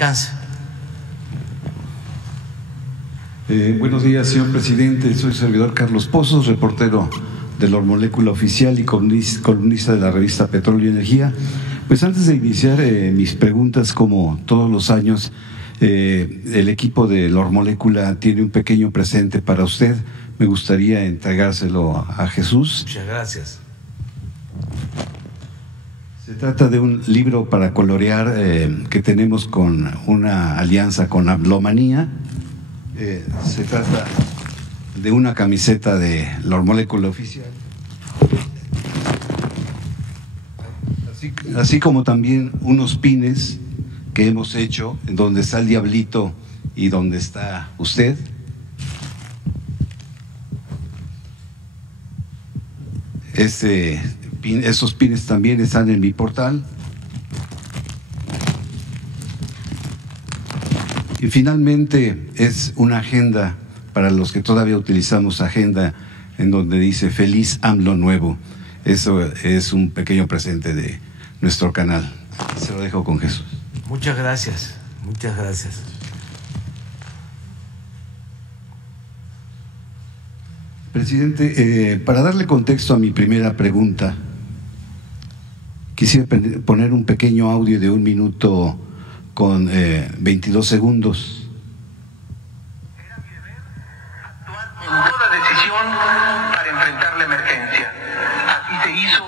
alcance. Buenos días, señor presidente. Soy servidor Carlos Pozos, reportero de Ormolécula Oficial y columnista de la revista Petróleo y Energía. Pues antes de iniciar mis preguntas, como todos los años, el equipo de Ormolécula tiene un pequeño presente para usted. Me gustaría entregárselo a Jesús. Muchas gracias. Se trata de un libro para colorear que tenemos con una alianza con Hablomanía. Se trata de una camiseta de la Ormolécula Oficial, así como también unos pines que hemos hecho, en donde está el diablito y donde está usted. Esos pines también están en mi portal. Y finalmente es una agenda para los que todavía utilizamos agenda, en donde dice Feliz AMLO Nuevo. Eso es un pequeño presente de nuestro canal. Se lo dejo con Jesús. Muchas gracias, muchas gracias. Presidente, para darle contexto a mi primera pregunta, quisiera poner un pequeño audio de 1 minuto con 22 segundos. Era mi deber actuar con toda decisión para enfrentar la emergencia. Así se hizo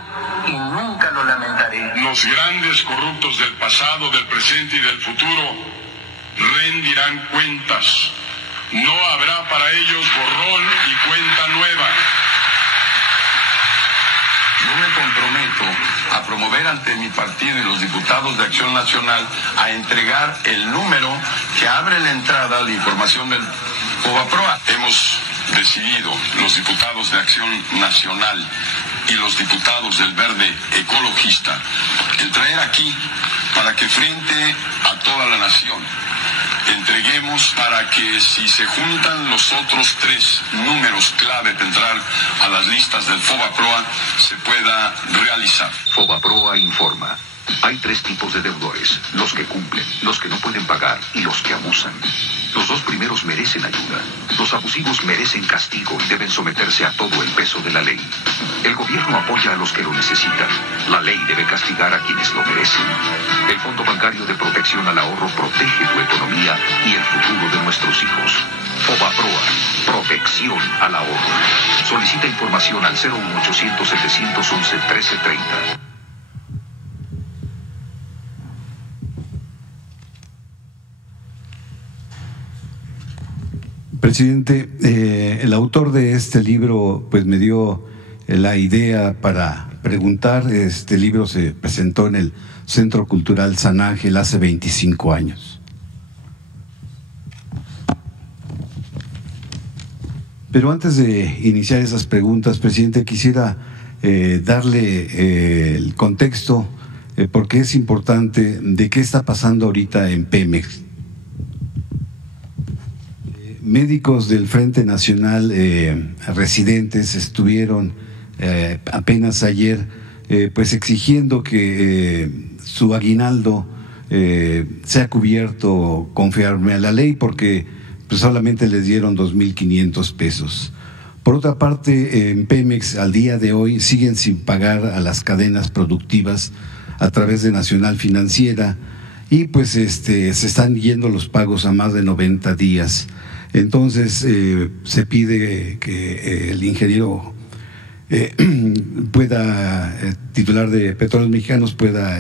y nunca lo lamentaré. Los grandes corruptos del pasado, del presente y del futuro rendirán cuentas. No habrá para ellos borrón y cuenta nueva. Yo me comprometo a promover ante mi partido y los diputados de Acción Nacional a entregar el número que abre la entrada a la información del FOBAPROA. Hemos decidido, los diputados de Acción Nacional y los diputados del Verde Ecologista, el traer aquí para que frente a toda la nación entreguemos, para que si se juntan los otros 3 números clave para entrar a las listas del FOBAPROA, se pueda realizar. FOBAPROA informa. Hay 3 tipos de deudores: los que cumplen, los que no pueden pagar y los que abusan. Los 2 primeros merecen ayuda. Los abusivos merecen castigo y deben someterse a todo el peso de la ley. El gobierno apoya a los que lo necesitan. La ley debe castigar a quienes lo merecen. El Fondo Bancario de Protección al Ahorro protege tu economía y el futuro de nuestros hijos. FOBAPROA, protección al ahorro. Solicita información al 01800 711 1330. Presidente, el autor de este libro pues me dio la idea para preguntar. Este libro se presentó en el Centro Cultural San Ángel hace 25 años. Pero antes de iniciar esas preguntas, presidente, quisiera darle el contexto, porque es importante, de qué está pasando ahorita en Pemex. Médicos del Frente Nacional residentes estuvieron apenas ayer pues exigiendo que su aguinaldo sea cubierto conforme a la ley, porque pues solamente les dieron 2,500 pesos. Por otra parte, en Pemex al día de hoy siguen sin pagar a las cadenas productivas a través de Nacional Financiera, y pues se están yendo los pagos a más de 90 días. Entonces se pide que el ingeniero titular de Petróleos Mexicanos pueda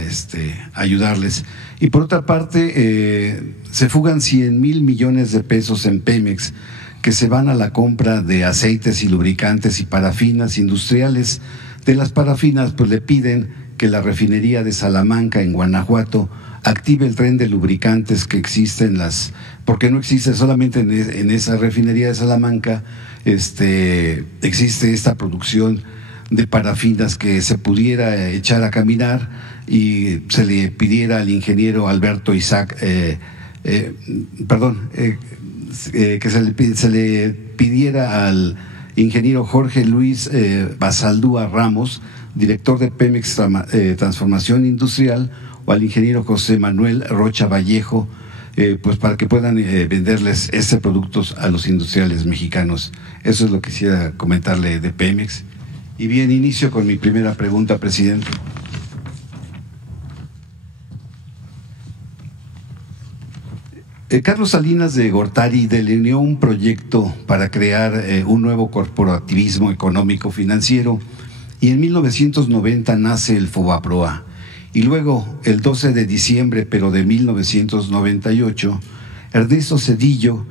ayudarles. Y por otra parte, se fugan 100,000 millones de pesos en Pemex, que se van a la compra de aceites y lubricantes y parafinas industriales. De las parafinas, pues le piden que la refinería de Salamanca, en Guanajuato, active el tren de lubricantes que existe porque no existe solamente en esa refinería de Salamanca, existe esta producción de parafinas, que se pudiera echar a caminar y se le pidiera al ingeniero Alberto Isaac, que se le pidiera al ingeniero Jorge Luis Basaldúa Ramos, director de Pemex Transformación Industrial, o al ingeniero José Manuel Rocha Vallejo, pues para que puedan venderles ese producto a los industriales mexicanos. Eso es lo que quisiera comentarle de Pemex. Y bien, inicio con mi primera pregunta, presidente. Carlos Salinas de Gortari delineó un proyecto para crear un nuevo corporativismo económico financiero y en 1990 nace el Fobaproa. Y luego, el 12 de diciembre, pero de 1998, Ernesto Zedillo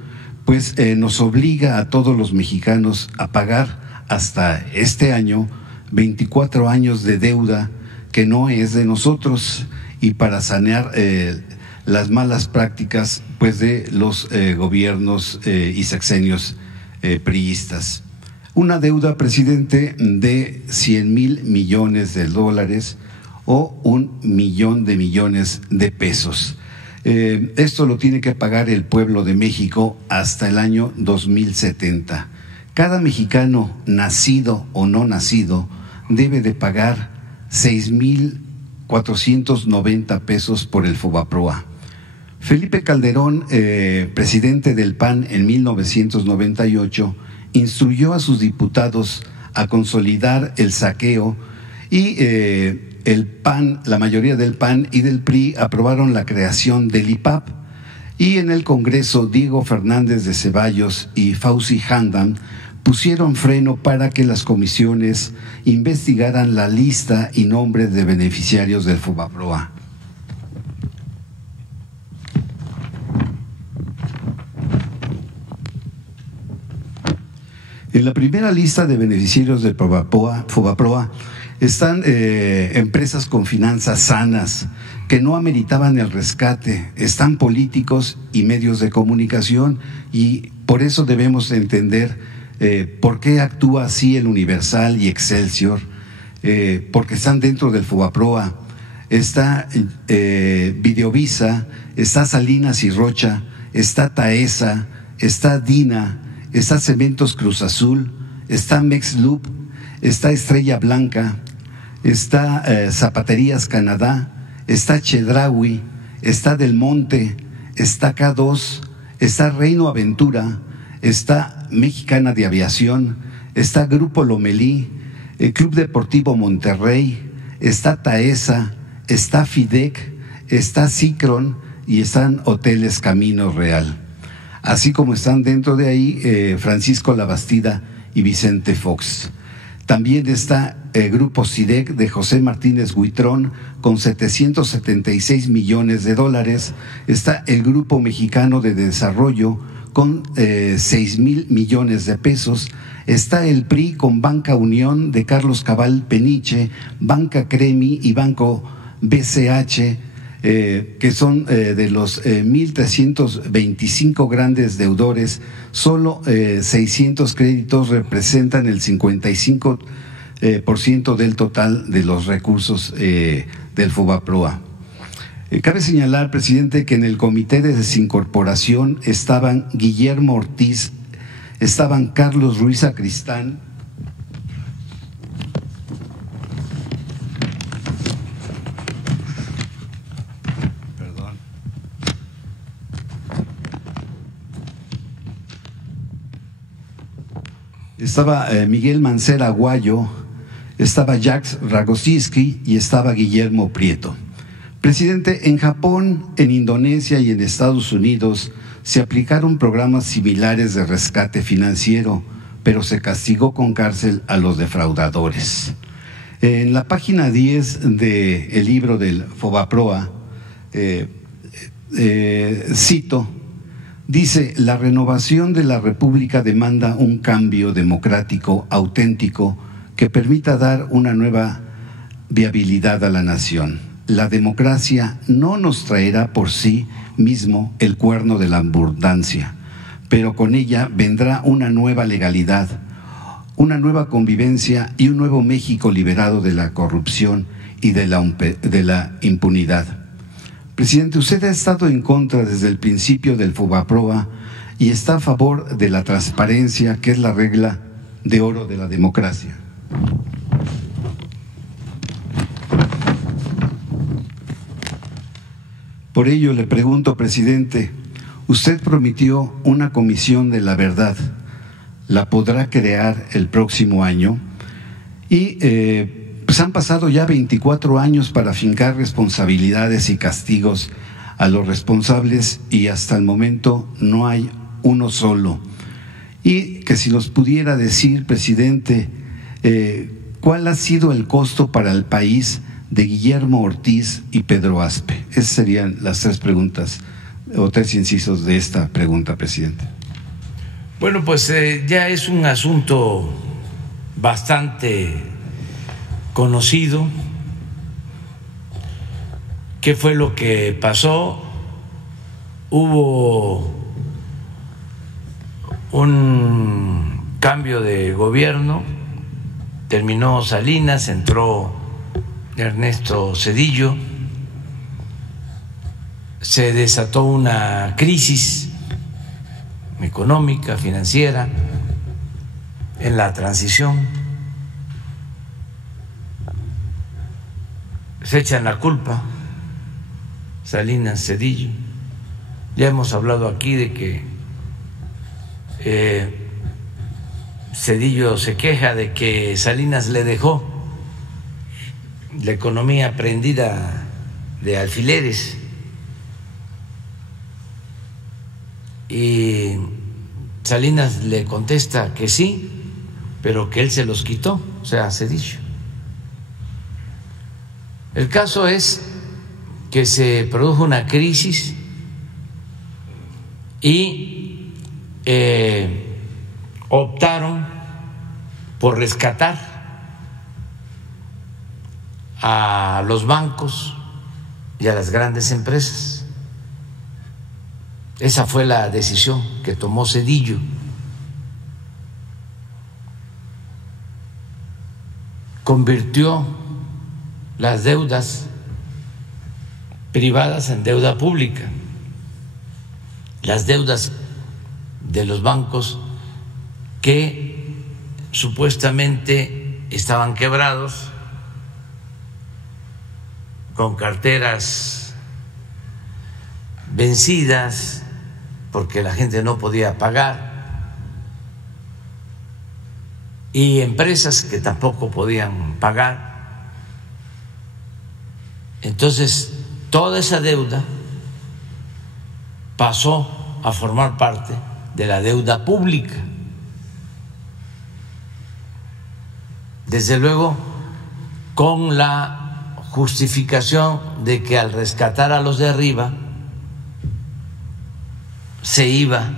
pues, nos obliga a todos los mexicanos a pagar hasta este año 24 años de deuda que no es de nosotros, y para sanear las malas prácticas pues, de los gobiernos y sexenios priistas. Una deuda, presidente, de 100,000 millones de dólares o 1,000,000 de millones de pesos. Esto lo tiene que pagar el pueblo de México hasta el año 2070. Cada mexicano, nacido o no nacido, debe de pagar 6,490 pesos por el Fobaproa. Felipe Calderón, presidente del PAN en 1998, instruyó a sus diputados a consolidar el saqueo y el PAN, la mayoría del PAN y del PRI aprobaron la creación del IPAP, y en el Congreso Diego Fernández de Ceballos y Fauci Handam pusieron freno para que las comisiones investigaran la lista y nombres de beneficiarios del Fobaproa. En la primera lista de beneficiarios del Fobaproa están empresas con finanzas sanas que no ameritaban el rescate, están políticos y medios de comunicación, y por eso debemos entender por qué actúa así el Universal y Excelsior, porque están dentro del Fobaproa. Está Videovisa, está Salinas y Rocha, está Taesa, está Dina, está Cementos Cruz Azul, está Mexloop, está Estrella Blanca, está Zapaterías Canadá, está Chedraui, está Del Monte, está K2, está Reino Aventura, está Mexicana de Aviación, está Grupo Lomelí, el Club Deportivo Monterrey, está Taesa, está Fidec, está Cicron y están Hoteles Camino Real. Así como están dentro de ahí Francisco Labastida y Vicente Fox. También está el Grupo CIDEC de José Martínez Huitrón con 776 millones de dólares. Está el Grupo Mexicano de Desarrollo con 6,000 millones de pesos. Está el PRI con Banca Unión de Carlos Cabal Peniche, Banca Cremi y Banco BCH, que son de los 1,325 grandes deudores, solo 600 créditos representan el 55% del total de los recursos del Fobaproa. Cabe señalar, presidente, que en el comité de desincorporación estaban Guillermo Ortiz, estaban Carlos Ruiz Sacristán, estaba Miguel Mancera Aguayo, estaba Jacques Ragosinsky y estaba Guillermo Prieto. Presidente, en Japón, en Indonesia y en Estados Unidos se aplicaron programas similares de rescate financiero, pero se castigó con cárcel a los defraudadores. En la página 10 del libro del Fobaproa, cito, dice: la renovación de la República demanda un cambio democrático auténtico que permita dar una nueva viabilidad a la nación. La democracia no nos traerá por sí mismo el cuerno de la abundancia, pero con ella vendrá una nueva legalidad, una nueva convivencia y un nuevo México liberado de la corrupción y de la impunidad. Presidente, usted ha estado en contra desde el principio del Fobaproa y está a favor de la transparencia, que es la regla de oro de la democracia. Por ello le pregunto, presidente, usted prometió una comisión de la verdad. ¿La podrá crear el próximo año? Y pues han pasado ya 24 años para fincar responsabilidades y castigos a los responsables y hasta el momento no hay uno solo. Y que si nos pudiera decir, presidente, ¿cuál ha sido el costo para el país de Guillermo Ortiz y Pedro Aspe? Esas serían las tres preguntas o tres incisos de esta pregunta, presidente. Bueno, pues ya es un asunto bastante conocido. ¿Qué fue lo que pasó? Hubo un cambio de gobierno, terminó Salinas, entró Ernesto Zedillo, se desató una crisis económica, financiera, en la transición. Se echan la culpa Salinas, Zedillo. Ya hemos hablado aquí de que Zedillo se queja de que Salinas le dejó la economía prendida de alfileres y Salinas le contesta que sí, pero que él se los quitó, o sea, Zedillo. El caso es que se produjo una crisis y optaron por rescatar a los bancos y a las grandes empresas. Esa fue la decisión que tomó Zedillo. Convirtió las deudas privadas en deuda pública. Las deudas de los bancos que supuestamente estaban quebrados, con carteras vencidas porque la gente no podía pagar, y empresas que tampoco podían pagar. Entonces, toda esa deuda pasó a formar parte de la deuda pública. Desde luego, con la justificación de que al rescatar a los de arriba se iba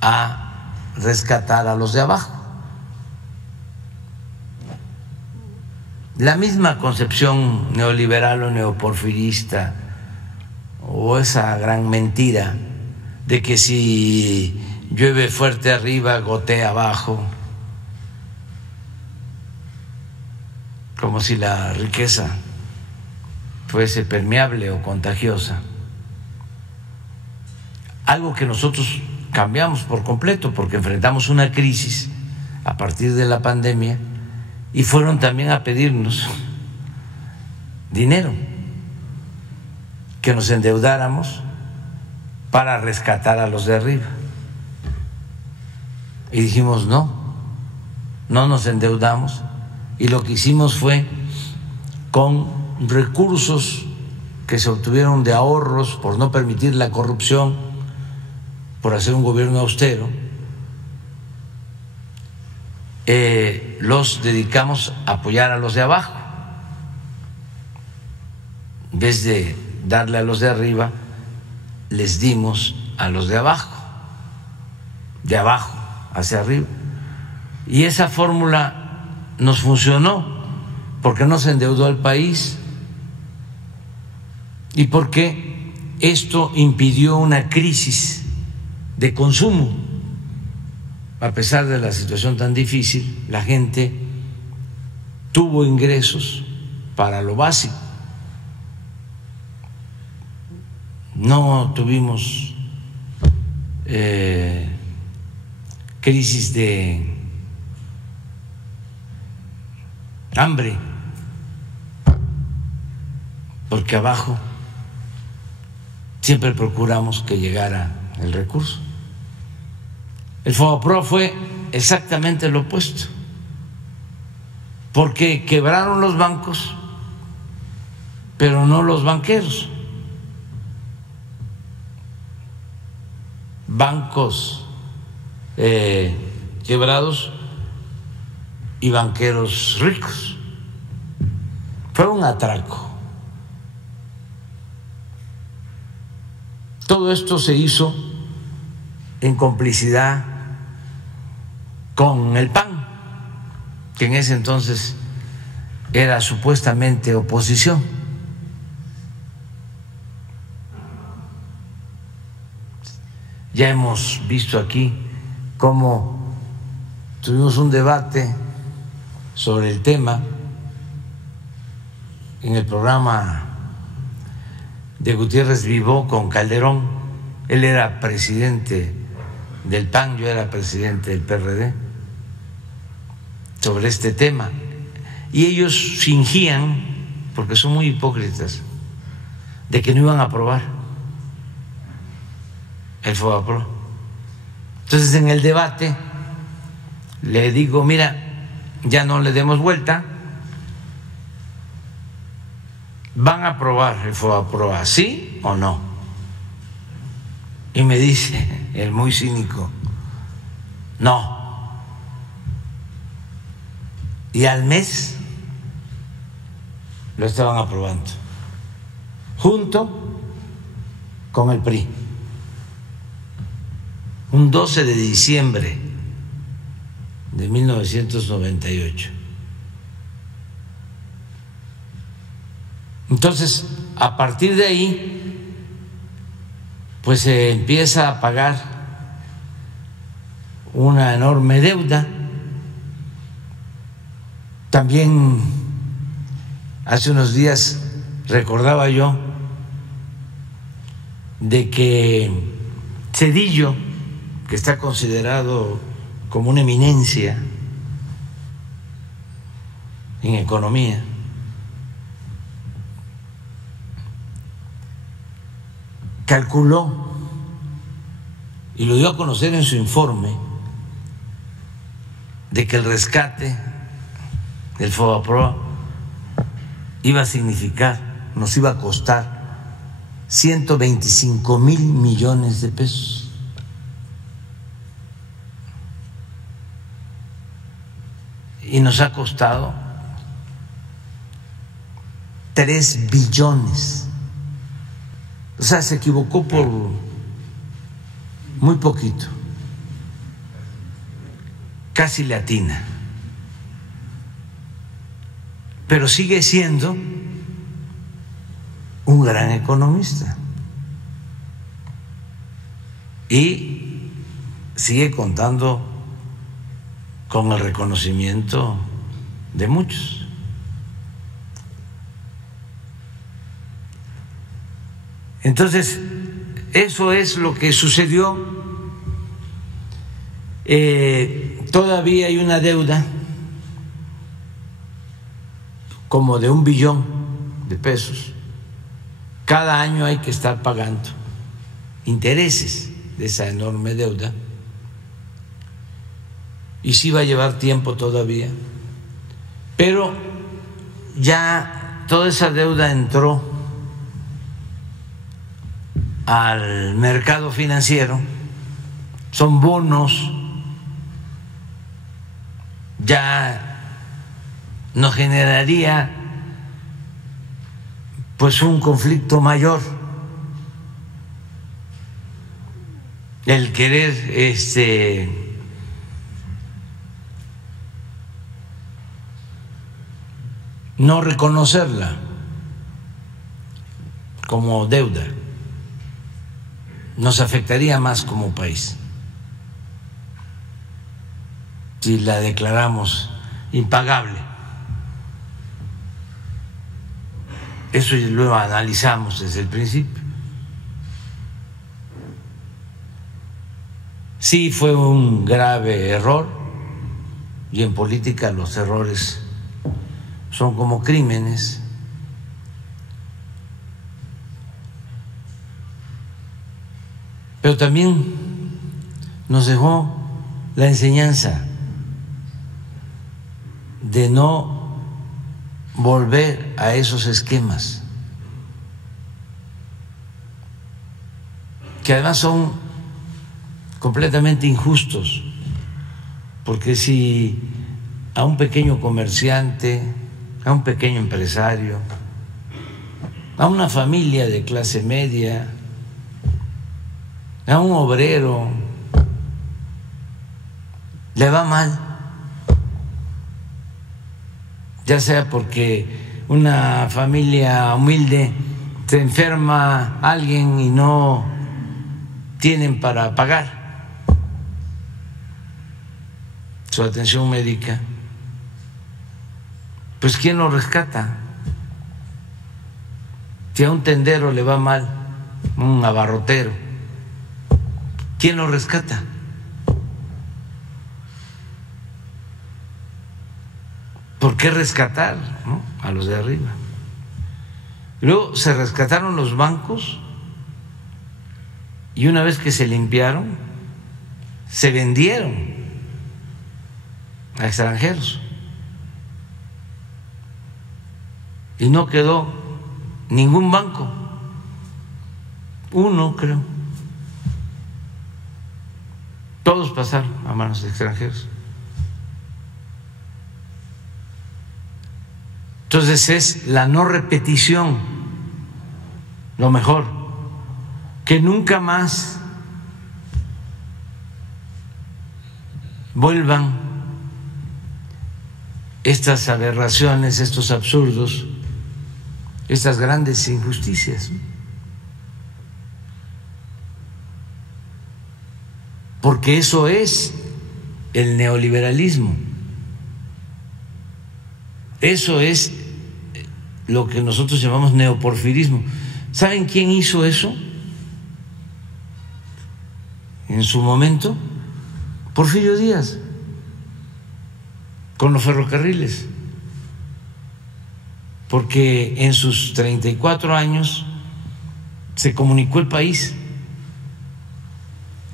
a rescatar a los de abajo. La misma concepción neoliberal o neoporfirista, o esa gran mentira de que si llueve fuerte arriba, gotea abajo, como si la riqueza fuese permeable o contagiosa. Algo que nosotros cambiamos por completo porque enfrentamos una crisis a partir de la pandemia y fueron también a pedirnos dinero, que nos endeudáramos para rescatar a los de arriba. Y dijimos no nos endeudamos, y lo que hicimos fue, con recursos que se obtuvieron de ahorros por no permitir la corrupción, por hacer un gobierno austero, los dedicamos a apoyar a los de abajo. En vez de darle a los de arriba, les dimos a los de abajo hacia arriba. Y esa fórmula nos funcionó porque no se endeudó al país y porque esto impidió una crisis de consumo. A pesar de la situación tan difícil, la gente tuvo ingresos para lo básico. No tuvimos crisis de hambre, porque abajo siempre procuramos que llegara el recurso. El FOBAPROA fue exactamente lo opuesto, porque quebraron los bancos, pero no los banqueros. Bancos quebrados y banqueros ricos. Fue un atraco. Todo esto se hizo en complicidad con el PAN, que en ese entonces era supuestamente oposición. Ya hemos visto aquí cómo tuvimos un debate sobre el tema en el programa de Gutiérrez Vivó con Calderón. Él era presidente del PAN, yo era presidente del PRD, sobre este tema. Y ellos fingían, porque son muy hipócritas, de que no iban a aprobar el FOBAPROA. Entonces en el debate le digo, mira, ya no le demos vuelta, ¿van a aprobar el FOBAPROA, sí o no? Y me dice el muy cínico, no. Y al mes lo estaban aprobando, junto con el PRI. Un 12 de diciembre de 1998. Entonces, a partir de ahí, pues se empieza a pagar una enorme deuda. También hace unos días recordaba yo de que Zedillo, que está considerado como una eminencia en economía, calculó y lo dio a conocer en su informe de que el rescate del FOBAPROA iba a significar, nos iba a costar 125,000 millones de pesos. Y nos ha costado 3 billones. O sea, se equivocó por muy poquito. Casi le atina. Pero sigue siendo un gran economista. Y sigue contando con el reconocimiento de muchos. Entonces, eso es lo que sucedió. Todavía hay una deuda como de 1 billón de pesos. Cada año hay que estar pagando intereses de esa enorme deuda. Y sí va a llevar tiempo todavía, pero ya toda esa deuda entró al mercado financiero, son bonos, ya nos generaría pues un conflicto mayor el querer no reconocerla como deuda. Nos afectaría más como país si la declaramos impagable. Eso lo analizamos desde el principio. Sí fue un grave error, y en política los errores son como crímenes. pero también nos dejó la enseñanza de no volver a esos esquemas, que además son completamente injustos, porque si a un pequeño comerciante, a un pequeño empresario, a una familia de clase media, a un obrero, le va mal, ya sea porque una familia humilde se enferma alguien y no tienen para pagar su atención médica, pues ¿quién lo rescata? Si a un tendero le va mal, un abarrotero, ¿quién lo rescata? ¿Por qué rescatar, no?, a los de arriba? Luego se rescataron los bancos y una vez que se limpiaron, se vendieron a extranjeros y no quedó ningún banco, uno creo, todos pasaron a manos de extranjeros. Entonces es la no repetición lo mejor, que nunca más vuelvan estas aberraciones, estos absurdos, estas grandes injusticias, porque eso es el neoliberalismo. Eso es lo que nosotros llamamos neoporfirismo. ¿Saben quién hizo eso en su momento? Porfirio Díaz, con los ferrocarriles, porque en sus 34 años se comunicó el país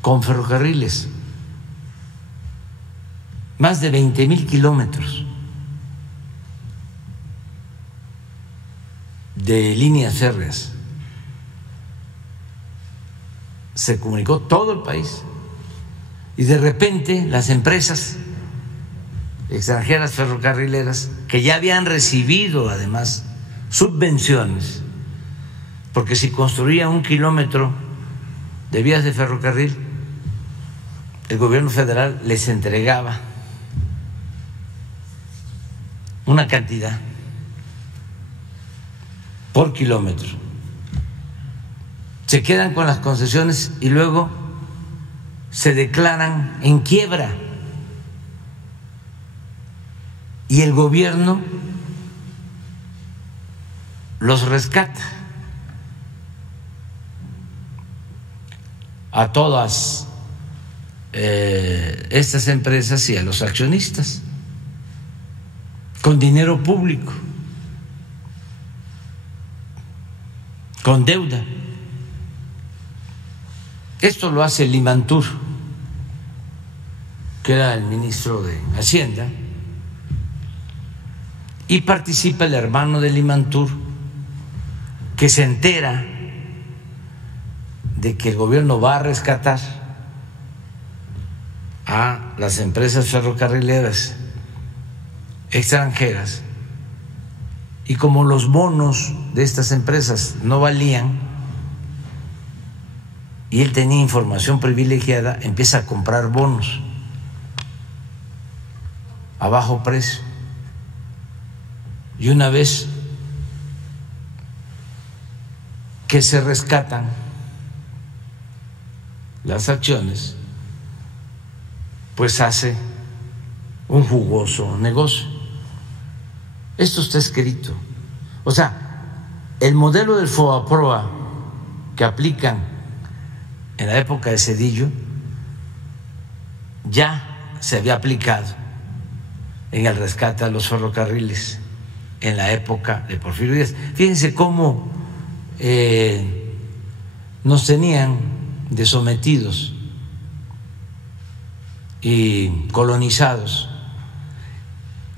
con ferrocarriles, más de 20,000 kilómetros de líneas férreas, se comunicó todo el país, y de repente las empresas extranjeras ferrocarrileras, que ya habían recibido además subvenciones, porque si construía 1 kilómetro de vías de ferrocarril, el gobierno federal les entregaba una cantidad por kilómetro. Se quedan con las concesiones y luego se declaran en quiebra, y el gobierno los rescata a todas estas empresas y a los accionistas con dinero público, con deuda. Esto lo hace Limantur, que era el ministro de Hacienda, y participa el hermano de Limantur, que se entera de que el gobierno va a rescatar a las empresas ferrocarrileras extranjeras, y como los bonos de estas empresas no valían y él tenía información privilegiada, empieza a comprar bonos a bajo precio, y una vez que se rescatan las acciones, pues hace un jugoso negocio. Esto está escrito. O sea, el modelo del FOBAPROA que aplican en la época de Zedillo ya se había aplicado en el rescate a los ferrocarriles en la época de Porfirio Díaz. Fíjense cómo nos tenían de sometidos y colonizados,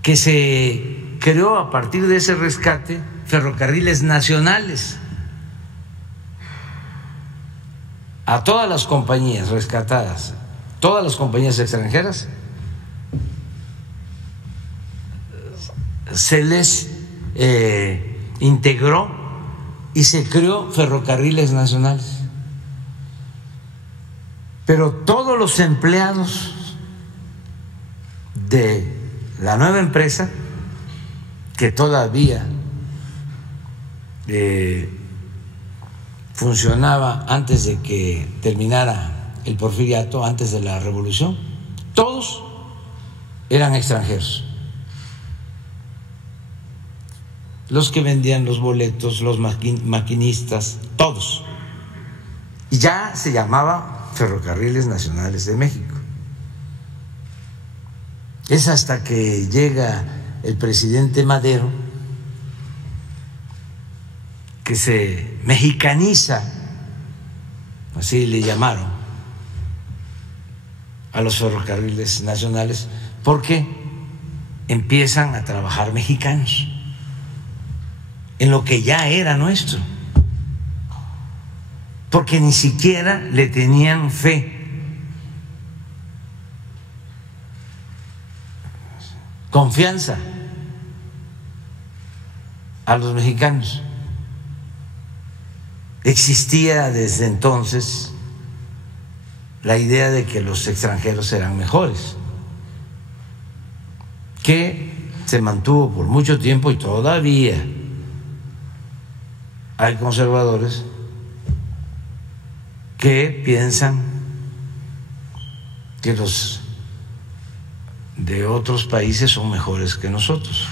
que se creó a partir de ese rescate ferrocarriles nacionales a todas las compañías rescatadas, todas las compañías extranjeras, se les integró y se creó ferrocarriles nacionales. Pero todos los empleados de la nueva empresa, que todavía funcionaba antes de que terminara el porfiriato, antes de la revolución, todos eran extranjeros. Los que vendían los boletos, los maquinistas, todos. Y ya se llamaba Ferrocarriles Nacionales de México. Es hasta que llega el presidente Madero que se mexicaniza, así le llamaron, a los ferrocarriles nacionales, porque empiezan a trabajar mexicanos en lo que ya era nuestro, porque ni siquiera le tenían fe confianza a los mexicanos. Existía desde entonces la idea de que los extranjeros eran mejores, que se mantuvo por mucho tiempo, y todavía hay conservadores que piensan que los de otros países son mejores que nosotros.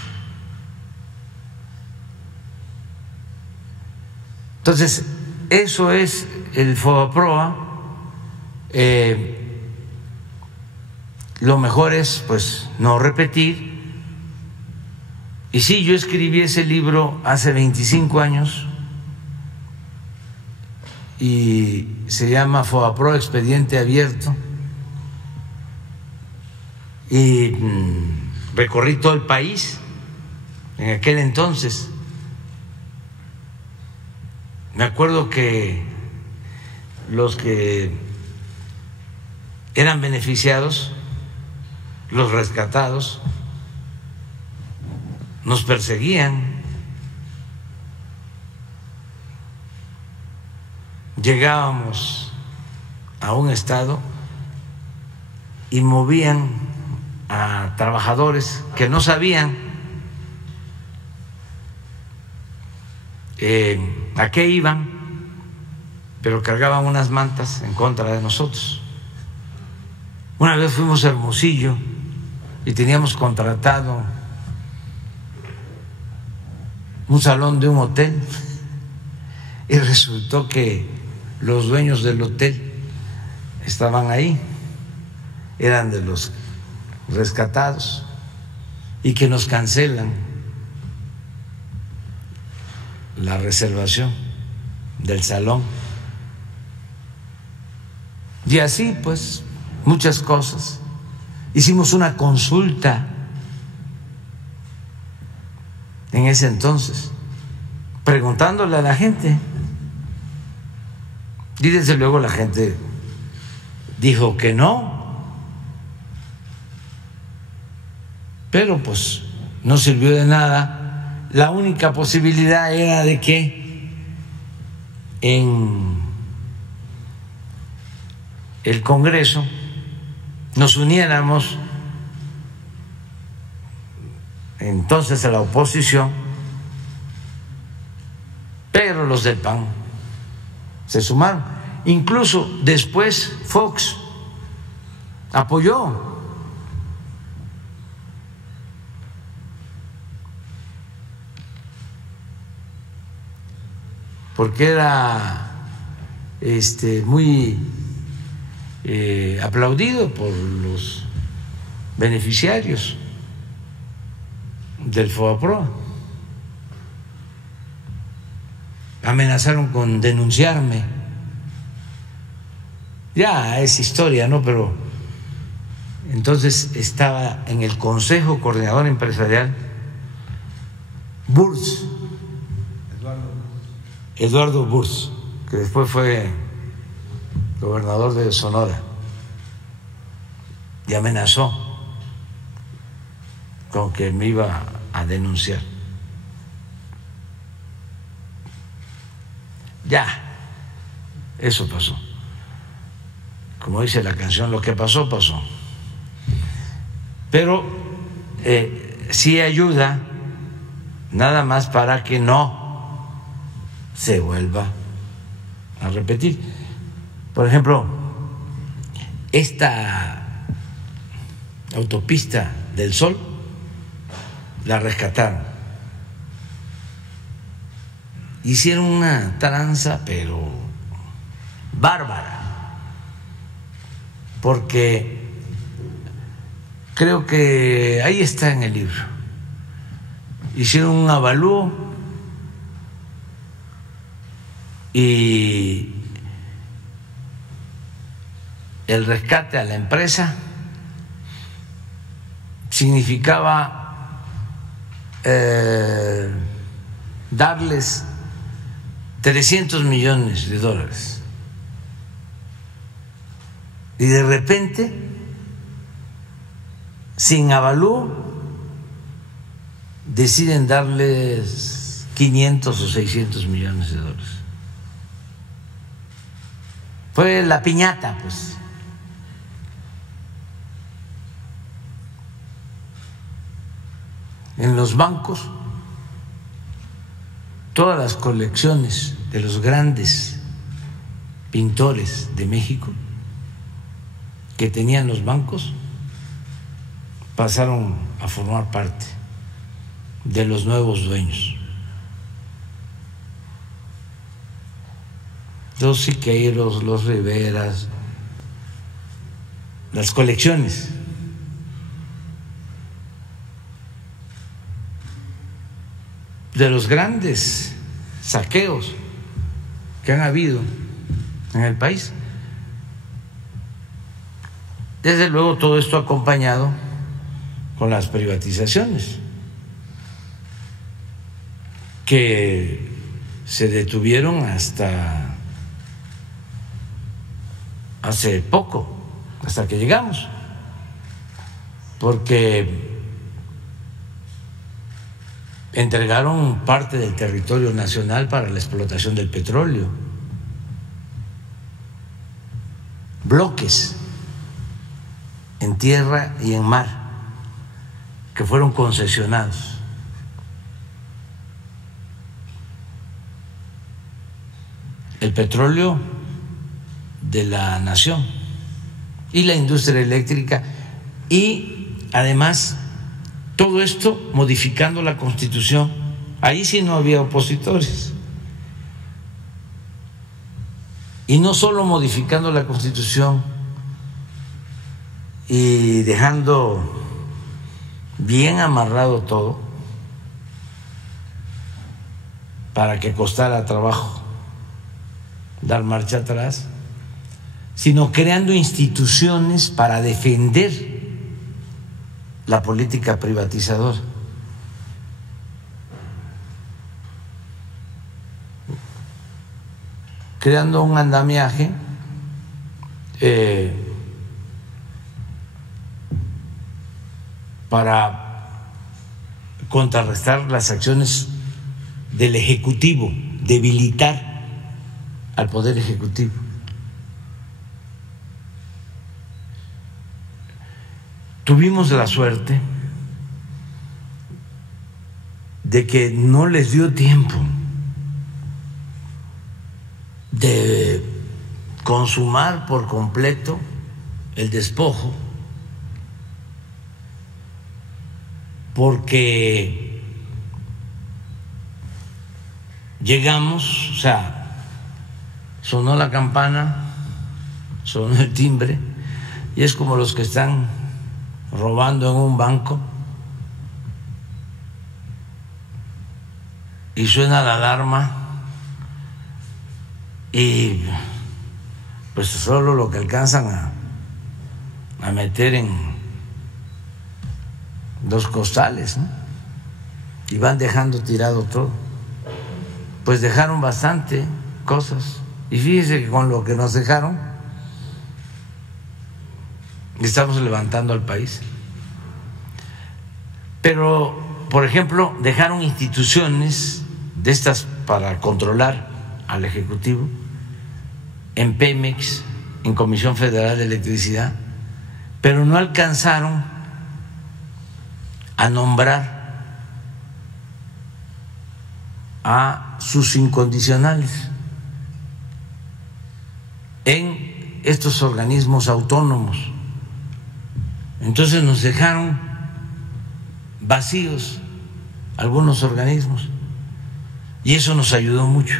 Entonces, eso es el FOBAPROA. Lo mejor es, pues, no repetir. Y sí, yo escribí ese libro hace 25 años y se llama FOBAPROA Expediente Abierto. Y recorrí todo el país en aquel entonces. Me acuerdo que los que eran beneficiados, los rescatados, nos perseguían. Llegábamos a un estado y movían a trabajadores que no sabían a qué iban, pero cargaban unas mantas en contra de nosotros. Una vez fuimos a Hermosillo y teníamos contratado un salón de un hotel, y resultó que los dueños del hotel estaban ahí, eran de los rescatados, y que nos cancelan la reservación del salón. Y así, pues, muchas cosas. Hicimos una consulta en ese entonces, preguntándole a la gente, y desde luego la gente dijo que no, pero pues no sirvió de nada. La única posibilidad era de que en el Congreso nos uniéramos entonces a la oposición, pero los del PAN se sumaron. Incluso después Fox apoyó. Porque era muy aplaudido por los beneficiarios del FOBAPROA. Amenazaron con denunciarme ya es historia, ¿no? Pero entonces estaba en el Consejo Coordinador Empresarial Burs, Eduardo Burs, que después fue gobernador de Sonora, y amenazó con que me iba a denunciar. Ya, eso pasó. Como dice la canción, lo que pasó, pasó. Pero sí ayuda, nada más para que no se vuelva a repetir. Por ejemplo, esta autopista del Sol la rescataron. Hicieron una tranza, pero bárbara, porque creo que ahí está en el libro. Hicieron un avalúo y el rescate a la empresa significaba darles $300 millones. Y de repente, sin avalúo, deciden darles 500 o 600 millones de dólares. Fue la piñata, pues. En los bancos, todas las colecciones de los grandes pintores de México que tenían los bancos pasaron a formar parte de los nuevos dueños. Los Siqueiros, los Riveras, las colecciones. De los grandes saqueos que han habido en el país. Desde luego todo esto acompañado con las privatizaciones que se detuvieron hasta hace poco, hasta que llegamos, porque entregaron parte del territorio nacional para la explotación del petróleo, bloques en tierra y en mar que fueron concesionados. El petróleo de la nación y la industria eléctrica, y además todo esto modificando la Constitución. Ahí sí no había opositores. Y no solo modificando la Constitución y dejando bien amarrado todo para que costara trabajo dar marcha atrás, sino creando instituciones para defender la política privatizadora. Creando un andamiaje para contrarrestar las acciones del Ejecutivo, debilitar al Poder Ejecutivo. Tuvimos la suerte de que no les dio tiempo de consumar por completo el despojo, porque llegamos, o sea, sonó la campana, sonó el timbre, y es como los que están robando en un banco y suena la alarma y pues solo lo que alcanzan a meter en los costales, ¿no? Y van dejando tirado todo. Pues dejaron bastante cosas. Y fíjese que con lo que nos dejaron, estamos levantando al país. Pero, por ejemplo, dejaron instituciones de estas para controlar al Ejecutivo, en Pemex, en Comisión Federal de Electricidad, pero no alcanzaron a nombrar a sus incondicionales en estos organismos autónomos. Entonces nos dejaron vacíos algunos organismos y eso nos ayudó mucho,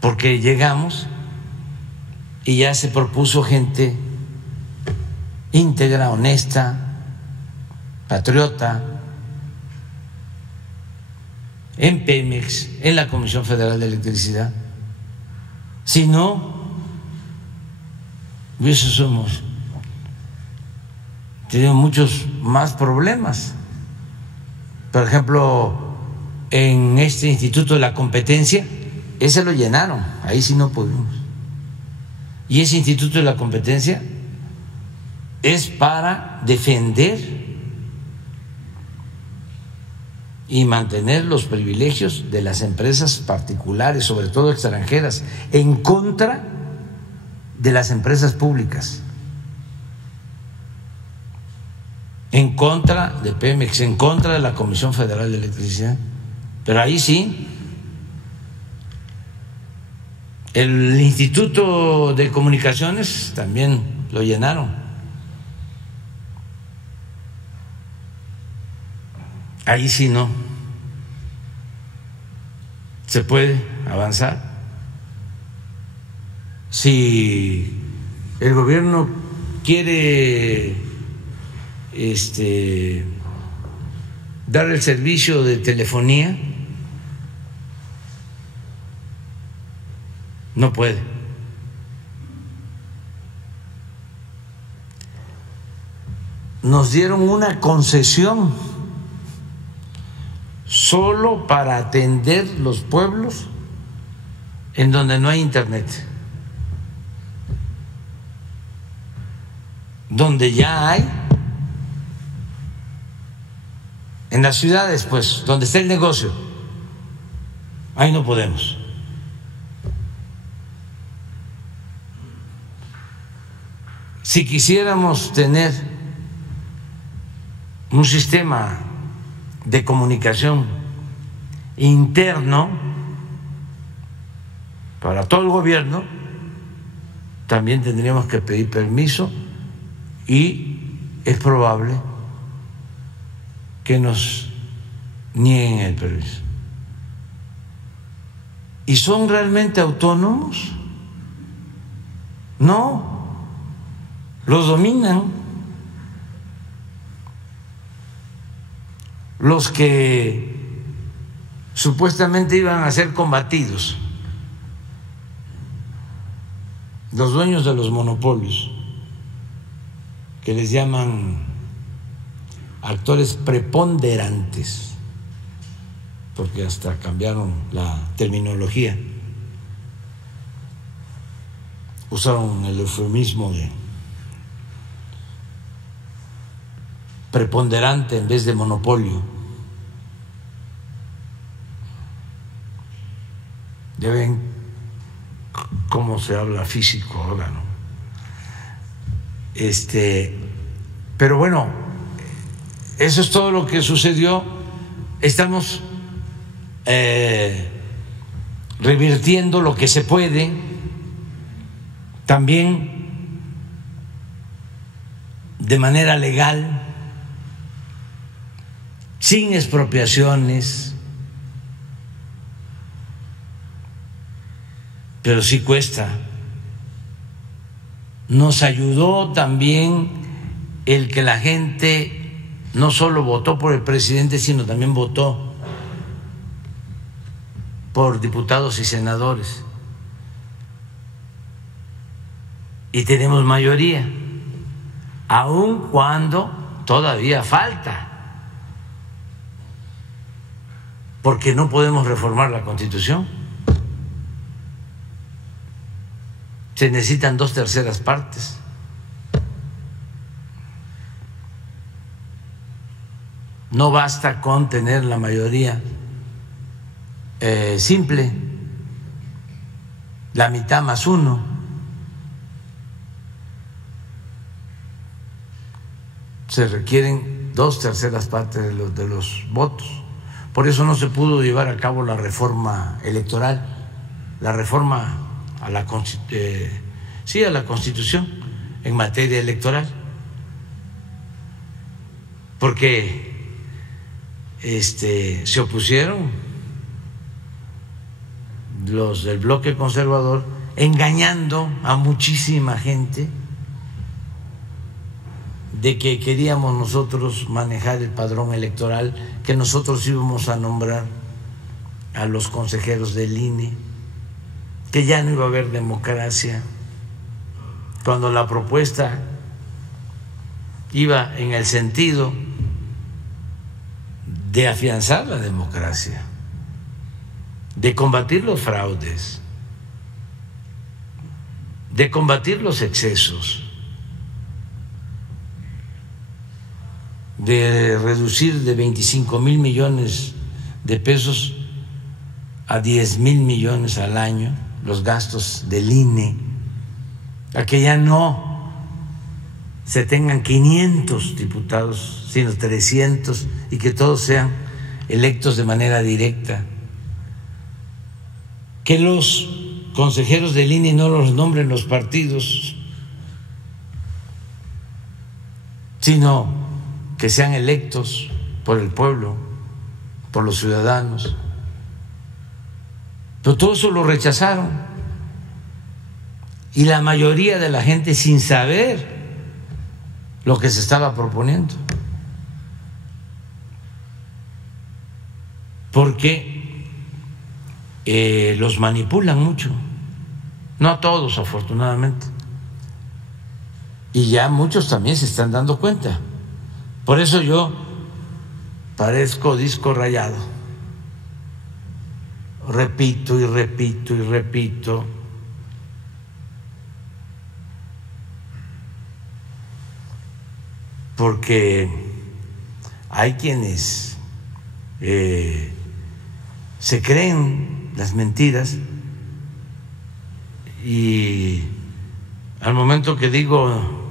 porque llegamos y ya se propuso gente íntegra, honesta, patriota, en Pemex, en la Comisión Federal de Electricidad. Si no, hubiésemos tenido muchos más problemas. Por ejemplo, en este Instituto de la Competencia, ese lo llenaron, ahí sí no pudimos. Y ese Instituto de la Competencia es para defender y mantener los privilegios de las empresas particulares, sobre todo extranjeras, en contra de las empresas públicas, en contra de Pemex, en contra de la Comisión Federal de Electricidad. Pero ahí sí, el Instituto de Comunicaciones también lo llenaron. Ahí sí no se puede avanzar. Si el gobierno quiere dar el servicio de telefonía, no puede. Nos dieron una concesión solo para atender los pueblos en donde no hay internet, donde ya hay, en las ciudades, pues, donde está el negocio, ahí no podemos. Si quisiéramos tener un sistema de comunicación interno para todo el gobierno, también tendríamos que pedir permiso y es probable que nos nieguen el permiso. ¿Y son realmente autónomos? No, los dominan los que supuestamente iban a ser combatidos, los dueños de los monopolios, que les llaman actores preponderantes, porque hasta cambiaron la terminología, usaron el eufemismo de preponderante en vez de monopolio. Ya ven cómo se habla físico ahora, ¿no? Pero bueno, eso es todo lo que sucedió. Estamos revirtiendo lo que se puede, también de manera legal, sin expropiaciones, pero sí cuesta. Nos ayudó también el que la gente no solo votó por el presidente, sino también votó por diputados y senadores. y tenemos mayoría, aun cuando todavía falta, porque no podemos reformar la Constitución. Se necesitan 2/3 partes. No basta con tener la mayoría simple, la mitad más uno. Se requieren 2/3 partes de los votos. Por eso no se pudo llevar a cabo la reforma electoral, la reforma a la Constitución en materia electoral, porque se opusieron los del bloque conservador, engañando a muchísima gente de que queríamos nosotros manejar el padrón electoral, que nosotros íbamos a nombrar a los consejeros del INE, que ya no iba a haber democracia, cuando la propuesta iba en el sentido de afianzar la democracia, de combatir los fraudes, de combatir los excesos, de reducir de 25,000 millones de pesos a 10,000 millones al año los gastos del INE, a que ya no se tengan 500 diputados, sino 300, y que todos sean electos de manera directa, que los consejeros del INE no los nombren los partidos, sino que sean electos por el pueblo, por los ciudadanos. Pero todo eso lo rechazaron, y la mayoría de la gente sin saber lo que se estaba proponiendo, porque los manipulan mucho, no a todos afortunadamente, y ya muchos también se están dando cuenta. Por eso yo parezco disco rayado, repito y repito y repito, porque hay quienes se creen las mentiras, y al momento que digo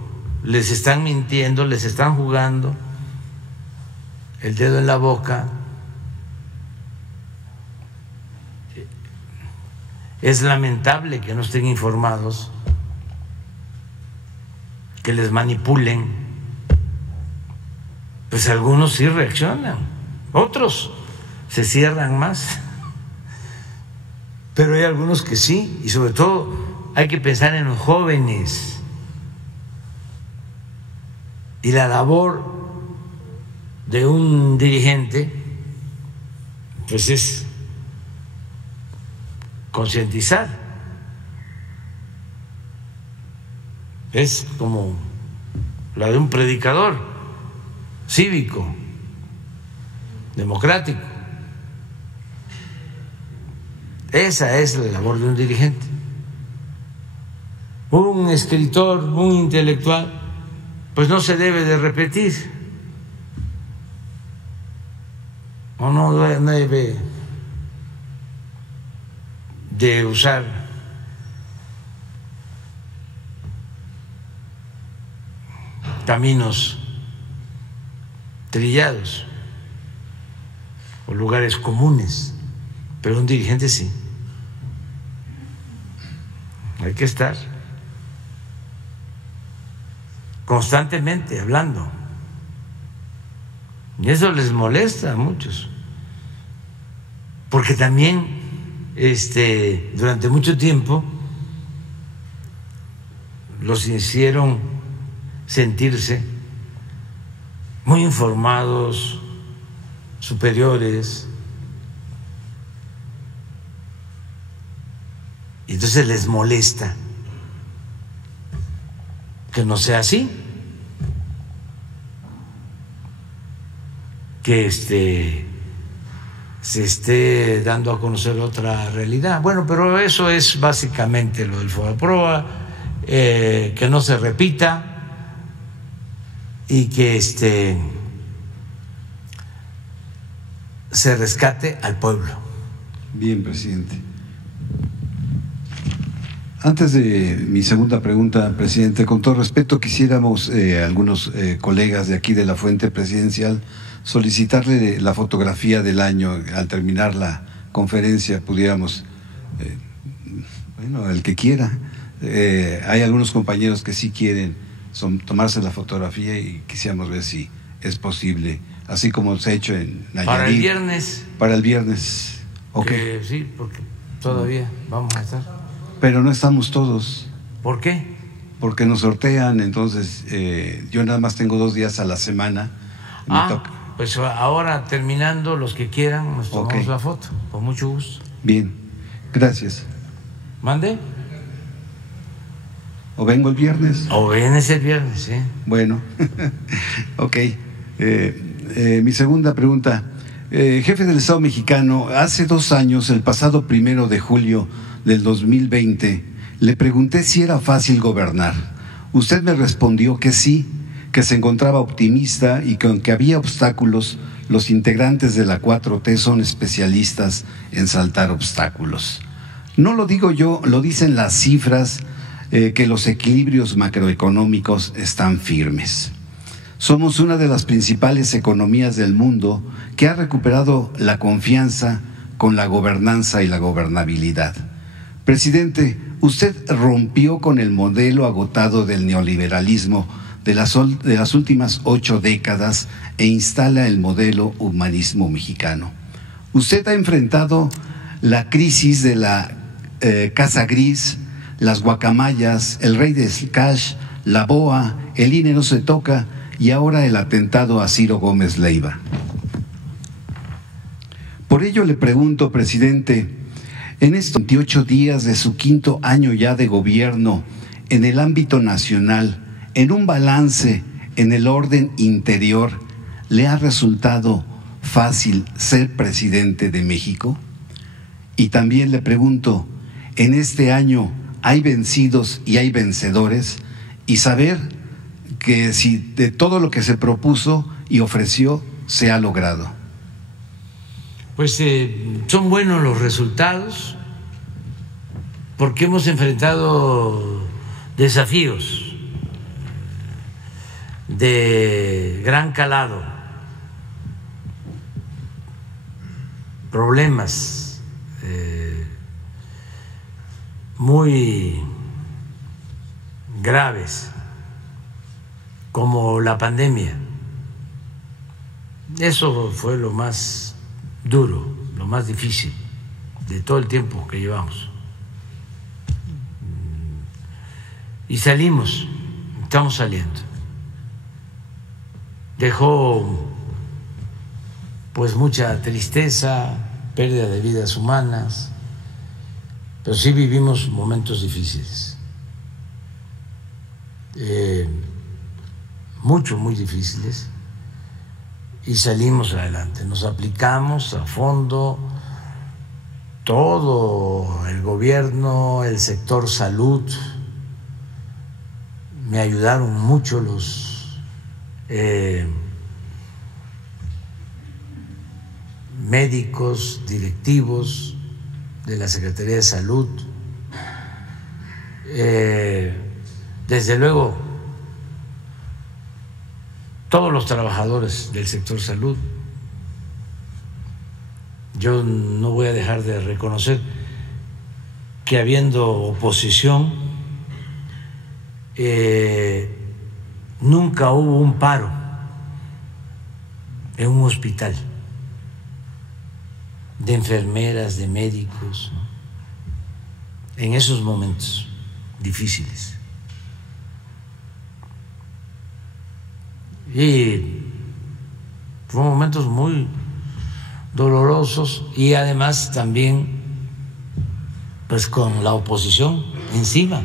les están mintiendo, les están jugando el dedo en la boca, es lamentable que no estén informados, que les manipulen. Pues algunos sí reaccionan, otros se cierran más, pero hay algunos que sí, y sobre todo hay que pensar en los jóvenes. Y la labor de un dirigente pues es concientizar, es como la de un predicador cívico, democrático. Esa es la labor de un dirigente. Un escritor, un intelectual, pues no se debe de repetir, o no debe de usar caminos trillados o lugares comunes, pero un dirigente sí. Hay que estar constantemente hablando, y eso les molesta a muchos, porque también durante mucho tiempo los hicieron sentirse muy informados, superiores, y entonces les molesta que no sea así, que se esté dando a conocer otra realidad. Bueno, pero eso es básicamente lo del FOBAPROA, que no se repita y que se rescate al pueblo. Bien, presidente. Antes de mi segunda pregunta, presidente, con todo respeto, quisiéramos algunos colegas de aquí de la fuente presidencial solicitarle la fotografía del año. Al terminar la conferencia pudiéramos, bueno, el que quiera. Hay algunos compañeros que sí quieren tomarse la fotografía y quisiéramos ver si es posible, así como se ha hecho en Nayarit. Para el viernes. Para el viernes. Okay. Sí, porque todavía vamos a estar. Pero no estamos todos. ¿Por qué? Porque nos sortean, entonces yo nada más tengo 2 días a la semana. Pues ahora terminando, los que quieran nos tomamos la foto, con mucho gusto. Bien, gracias. ¿Mande? ¿O vengo el viernes? O vienes el viernes, sí. Bueno, ok. Mi segunda pregunta. Jefe del Estado mexicano, hace 2 años, el pasado 1 de julio del 2020, le pregunté si era fácil gobernar. Usted me respondió que sí, que se encontraba optimista y que aunque había obstáculos, los integrantes de la 4T son especialistas en saltar obstáculos. No lo digo yo, lo dicen las cifras, que los equilibrios macroeconómicos están firmes. Somos una de las principales economías del mundo que ha recuperado la confianza con la gobernanza y la gobernabilidad. Presidente, usted rompió con el modelo agotado del neoliberalismo de las últimas 8 décadas e instala el modelo humanismo mexicano. Usted ha enfrentado la crisis de la Casa Gris, las guacamayas, el rey del cash, la BOA, el INE no se toca y ahora el atentado a Ciro Gómez Leiva. Por ello le pregunto, presidente, en estos 28 días de su 5º año ya de gobierno en el ámbito nacional, en un balance en el orden interior, ¿le ha resultado fácil ser presidente de México? Y también le pregunto, en este año hay vencidos y hay vencedores, y saber que si de todo lo que se propuso y ofreció se ha logrado. Pues son buenos los resultados porque hemos enfrentado desafíos de gran calado, problemas muy graves como la pandemia. Eso fue lo más duro, lo más difícil de todo el tiempo que llevamos. Y salimos, estamos saliendo. Dejó pues mucha tristeza, pérdida de vidas humanas, pero sí vivimos momentos difíciles, muy difíciles, y salimos adelante. Nos aplicamos a fondo, todo el gobierno, el sector salud, me ayudaron mucho los médicos, directivos de la Secretaría de Salud, desde luego todos los trabajadores del sector salud. Yo no voy a dejar de reconocer que habiendo oposición, nunca hubo un paro en un hospital de enfermeras, de médicos, ¿no?, en esos momentos difíciles. Y fueron momentos muy dolorosos y además también pues con la oposición encima,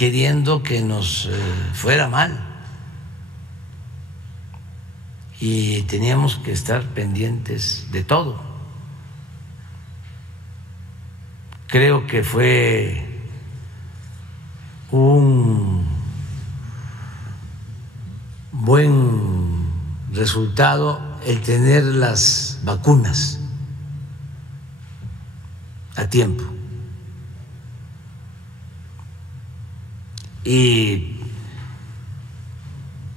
queriendo que nos fuera mal. Y teníamos que estar pendientes de todo. Creo que fue un buen resultado el tener las vacunas a tiempo y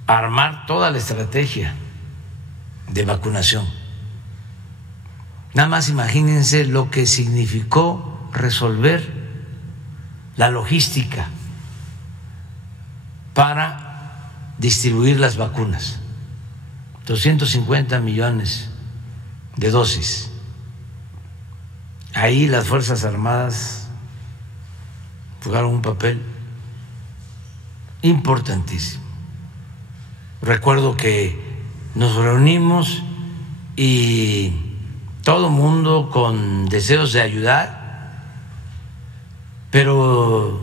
armar toda la estrategia de vacunación. Nada más imagínense lo que significó resolver la logística para distribuir las vacunas. 250 millones de dosis. Ahí las Fuerzas Armadas jugaron un papel importantísimo. Recuerdo que nos reunimos y todo el mundo con deseos de ayudar, pero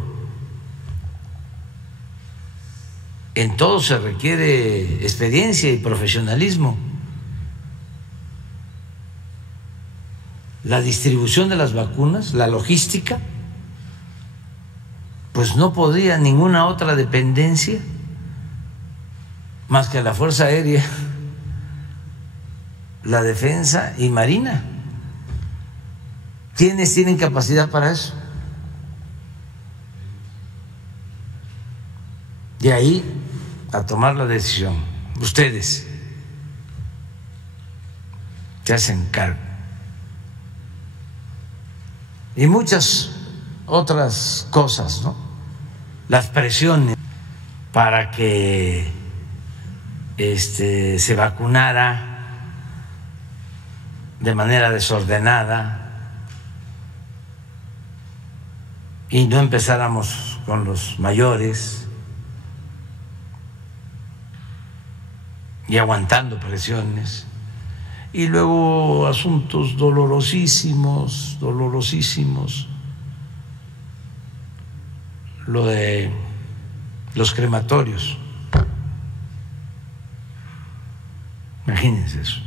en todo se requiere experiencia y profesionalismo. La distribución de las vacunas, la logística, pues no podía ninguna otra dependencia más que la Fuerza Aérea, la Defensa y Marina. ¿Quiénes tienen capacidad para eso? De ahí a tomar la decisión, ustedes se hacen cargo. Y muchas otras cosas, ¿no? Las presiones para que se vacunara de manera desordenada y no empezáramos con los mayores y aguantando presiones. Y luego asuntos dolorosísimos, lo de los crematorios. Imagínense eso.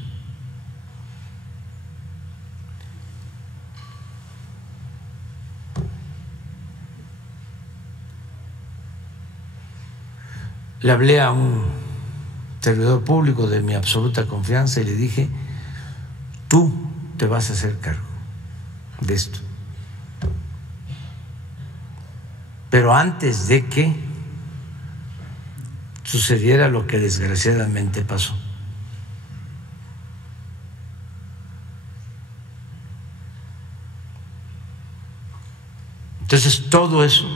Le hablé a un servidor público de mi absoluta confianza y le dije: tú te vas a hacer cargo de esto. Pero antes de que sucediera lo que desgraciadamente pasó. Entonces todo eso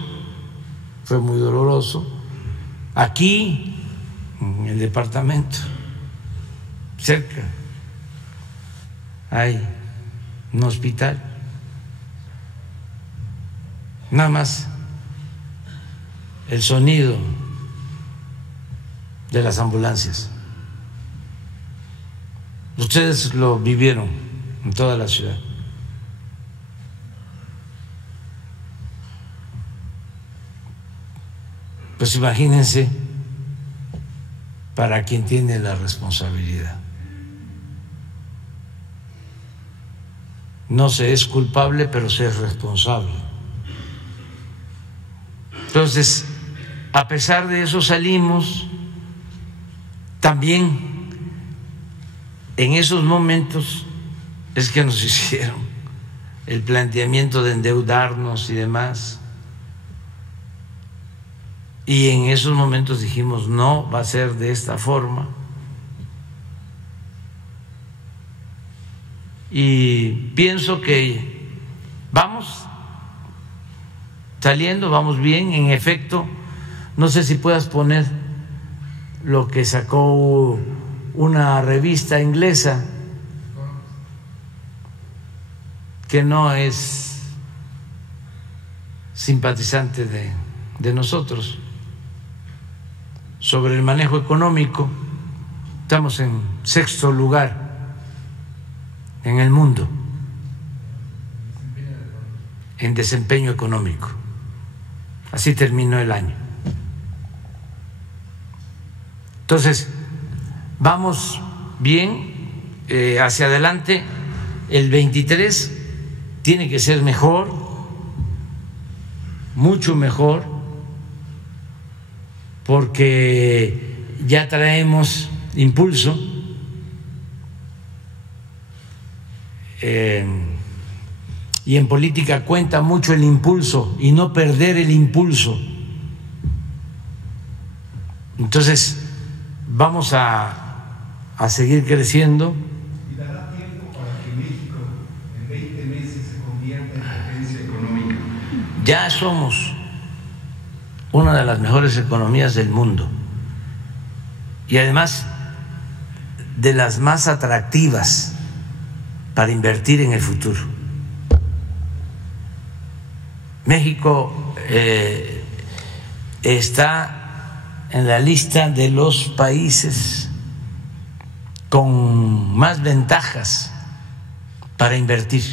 fue muy doloroso. Aquí, en el departamento, cerca, hay un hospital. Nada más el sonido de las ambulancias. Ustedes lo vivieron en toda la ciudad. Pues imagínense para quien tiene la responsabilidad. No se es culpable, pero se es responsable. Entonces, a pesar de eso salimos. También en esos momentos es que nos hicieron el planteamiento de endeudarnos y demás. Y en esos momentos dijimos: no va a ser de esta forma. Y pienso que vamos saliendo, vamos bien. En efecto, no sé si puedas poner lo que sacó una revista inglesa que no es simpatizante de nosotros, sobre el manejo económico. Estamos en 6º lugar en el mundo en desempeño económico. Así terminó el año. Entonces, vamos bien hacia adelante. El 23 tiene que ser mejor, mucho mejor, porque ya traemos impulso. Y en política cuenta mucho el impulso y no perder el impulso. Entonces, vamos a seguir creciendo. ¿Y dará tiempo para que México en 20 meses se convierta en potencia económica? Ya somos una de las mejores economías del mundo y además de las más atractivas para invertir en el futuro. México está en la lista de los países con más ventajas para invertir.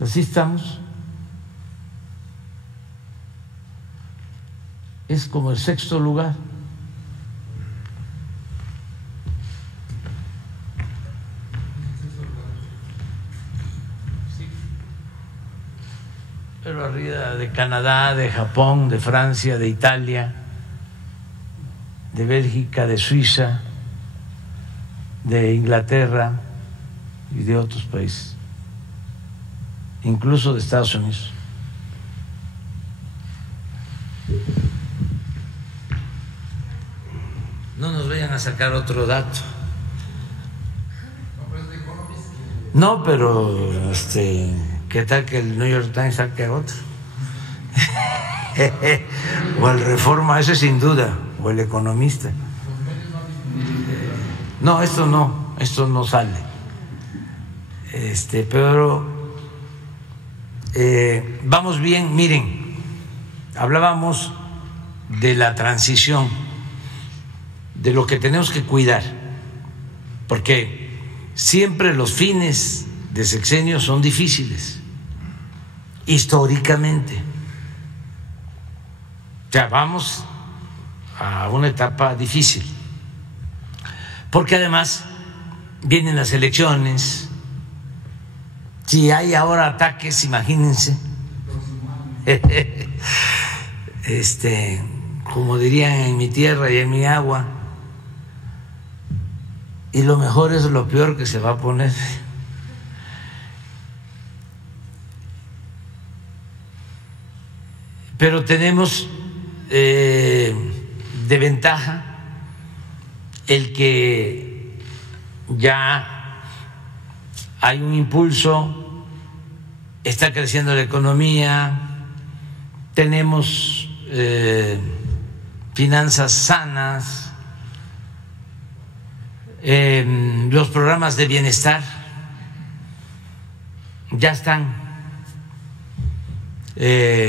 Así estamos. Es como el 6º lugar. Pero arriba de Canadá, de Japón, de Francia, de Italia, de Bélgica, de Suiza, de Inglaterra y de otros países, incluso de Estados Unidos. No nos vayan a sacar otro dato. No, pero ¿qué tal que el New York Times saque otro? O el Reforma, eso sin duda, o el Economista. No, esto no sale. Pero vamos bien. Miren, hablábamos de la transición, de lo que tenemos que cuidar, porque siempre los fines de sexenio son difíciles, históricamente. Ya vamos a una etapa difícil, porque además vienen las elecciones. Si hay ahora ataques, imagínense, como dirían en mi tierra y en mi agua, y lo mejor es lo peor que se va a poner. Pero tenemos de ventaja el que ya hay un impulso, está creciendo la economía, tenemos finanzas sanas, los programas de bienestar ya están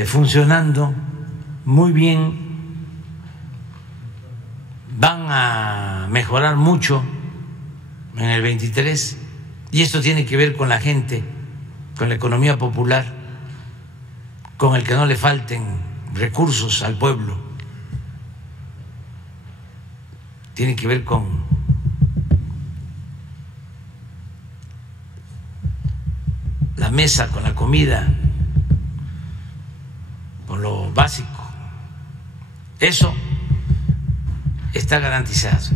funcionando muy bien, van a mejorar mucho en el 23, y esto tiene que ver con la gente, con la economía popular, con el que no le falten recursos al pueblo, tiene que ver con la mesa, con la comida, con lo básico. Eso está garantizado.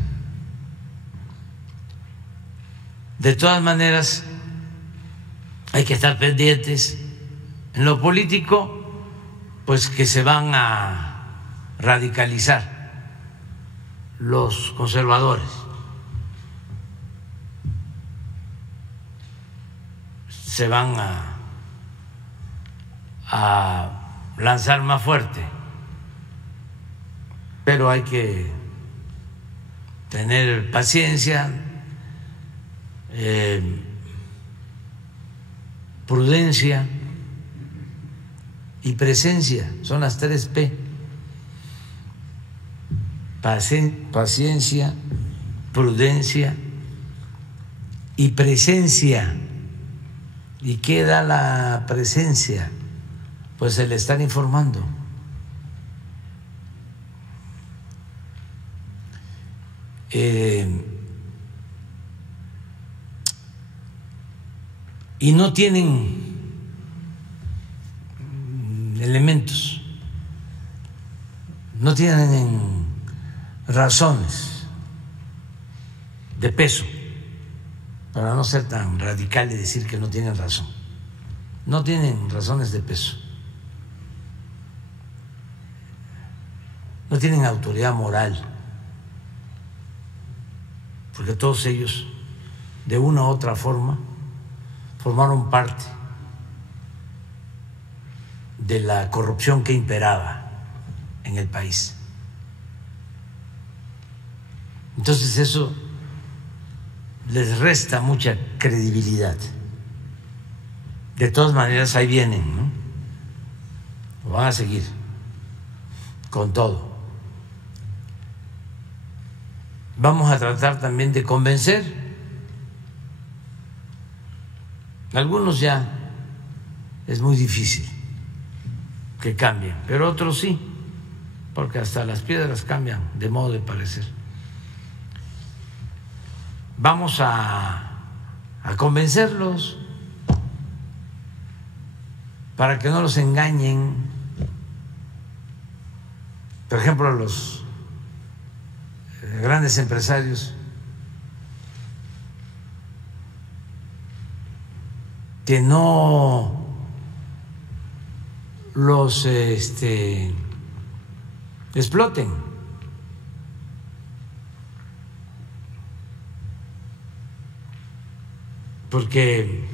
De todas maneras, hay que estar pendientes. En lo político, pues que se van a radicalizar los conservadores. Se van a lanzar más fuerte, pero hay que tener paciencia, prudencia y presencia. Son las 3 P: paciencia, prudencia y presencia. ¿Y qué da la presencia? Pues el estar informando. Y no tienen elementos, no tienen razones de peso, para no ser tan radical y decir que no tienen razón. No tienen razones de peso, no tienen autoridad moral, porque todos ellos, de una u otra forma, formaron parte de la corrupción que imperaba en el país. Entonces eso les resta mucha credibilidad. De todas maneras ahí vienen, ¿no? Van a seguir con todo. Vamos a tratar también de convencer. Algunos ya es muy difícil que cambien, pero otros sí, porque hasta las piedras cambian de modo de parecer. Vamos a convencerlos para que no los engañen. Por ejemplo, a los grandes empresarios que no los exploten, porque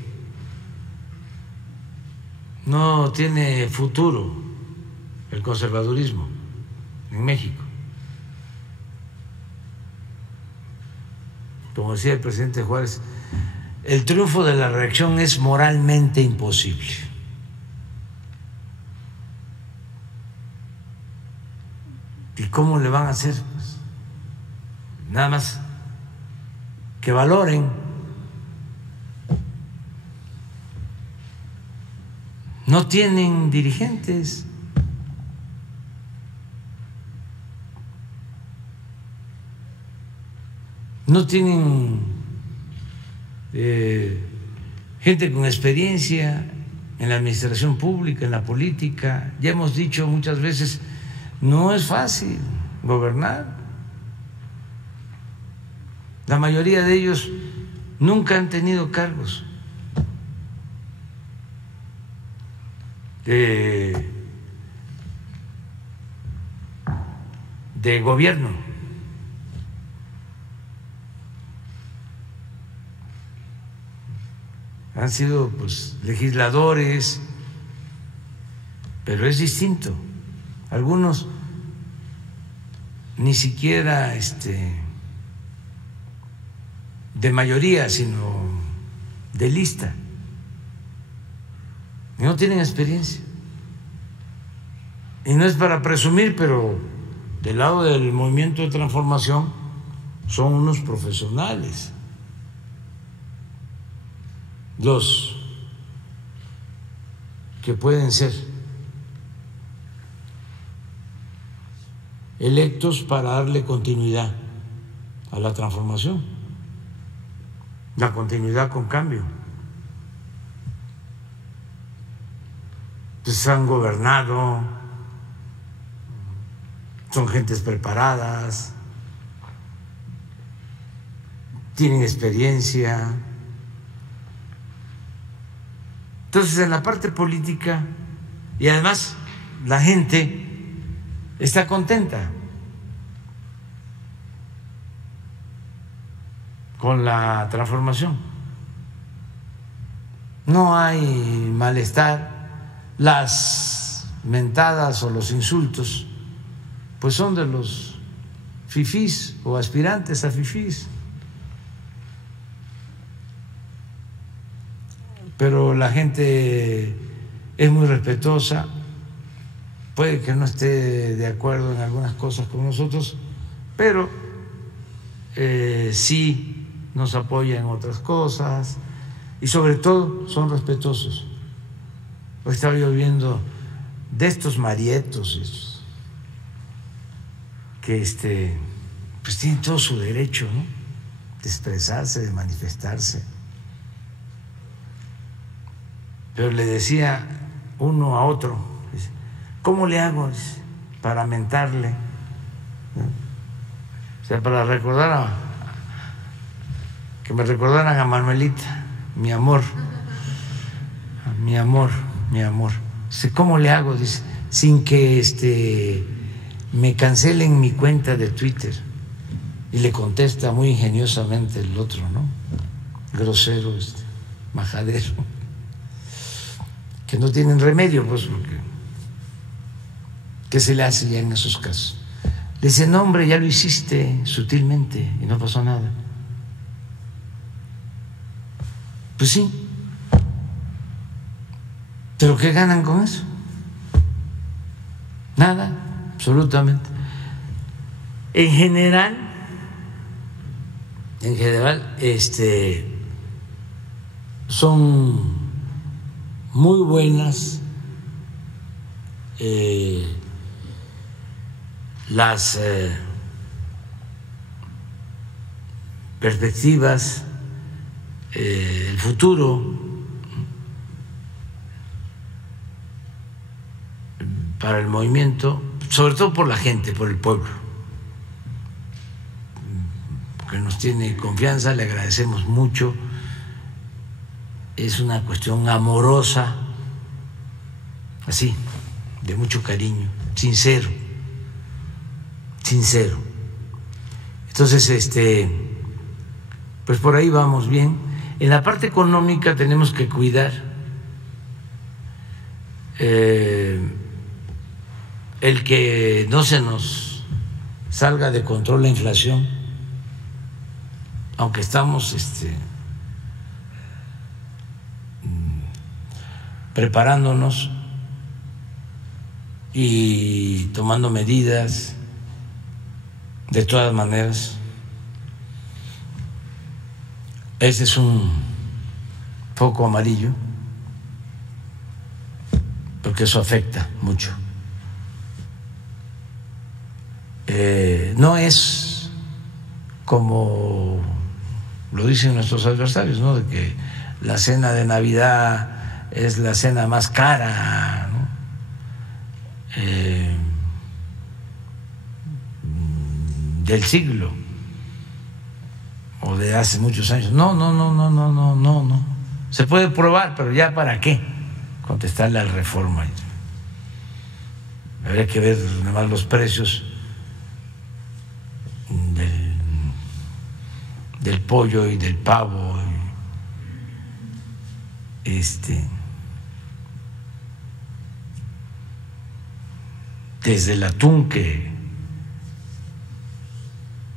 no tiene futuro el conservadurismo en México. Como decía el presidente Juárez, el triunfo de la reacción es moralmente imposible. ¿Y cómo le van a hacer? Pues, nada más que valoren. No tienen dirigentes. No tienen gente con experiencia en la administración pública, en la política. Ya hemos dicho muchas veces, no es fácil gobernar. La mayoría de ellos nunca han tenido cargos de gobierno. Han sido pues legisladores, pero es distinto. Algunos ni siquiera de mayoría, sino de lista. Y no tienen experiencia. Y no es para presumir, pero del lado del movimiento de transformación son unos profesionales. Los que pueden ser electos para darle continuidad a la transformación, la continuidad con cambio. Pues han gobernado, son gentes preparadas, tienen experiencia. Entonces, en la parte política, y además la gente está contenta con la transformación. No hay malestar. Las mentadas o los insultos pues son de los fifís o aspirantes a fifís. Pero la gente es muy respetuosa, puede que no esté de acuerdo en algunas cosas con nosotros, pero sí nos apoya en otras cosas y sobre todo son respetuosos. Hoy estaba yo viendo de estos marietos que pues tienen todo su derecho, ¿no?, de expresarse, de manifestarse. Pero le decía uno a otro, ¿cómo le hago para mentarle? ¿No? O sea, para recordar que me recordaran a Manuelita, mi amor, mi amor, mi amor. Dice, ¿cómo le hago? Dice, sin que me cancelen mi cuenta de Twitter. Y le contesta muy ingeniosamente el otro, ¿no? Grosero, majadero, que no tienen remedio, pues, porque ¿qué se le hace ya en esos casos? Le dice, no, hombre, ya lo hiciste sutilmente y no pasó nada. Pues sí, ¿pero qué ganan con eso? Nada, absolutamente. En general, son muy buenas las perspectivas, el futuro para el movimiento, sobre todo por la gente, por el pueblo, que nos tiene confianza, le agradecemos mucho. Es una cuestión amorosa, así, de mucho cariño, sincero. Entonces, pues por ahí vamos bien. En la parte económica tenemos que cuidar el que no se nos salga de control la inflación, aunque estamos preparándonos y tomando medidas. De todas maneras, ese es un foco amarillo, porque eso afecta mucho. No es como lo dicen nuestros adversarios, ¿no?, de que la cena de Navidad es la cena más cara, ¿no?, del siglo o de hace muchos años. No. Se puede probar, pero ya para qué contestarle al Reforma. Habría que ver nada más los precios del pollo y del pavo, desde el atún, que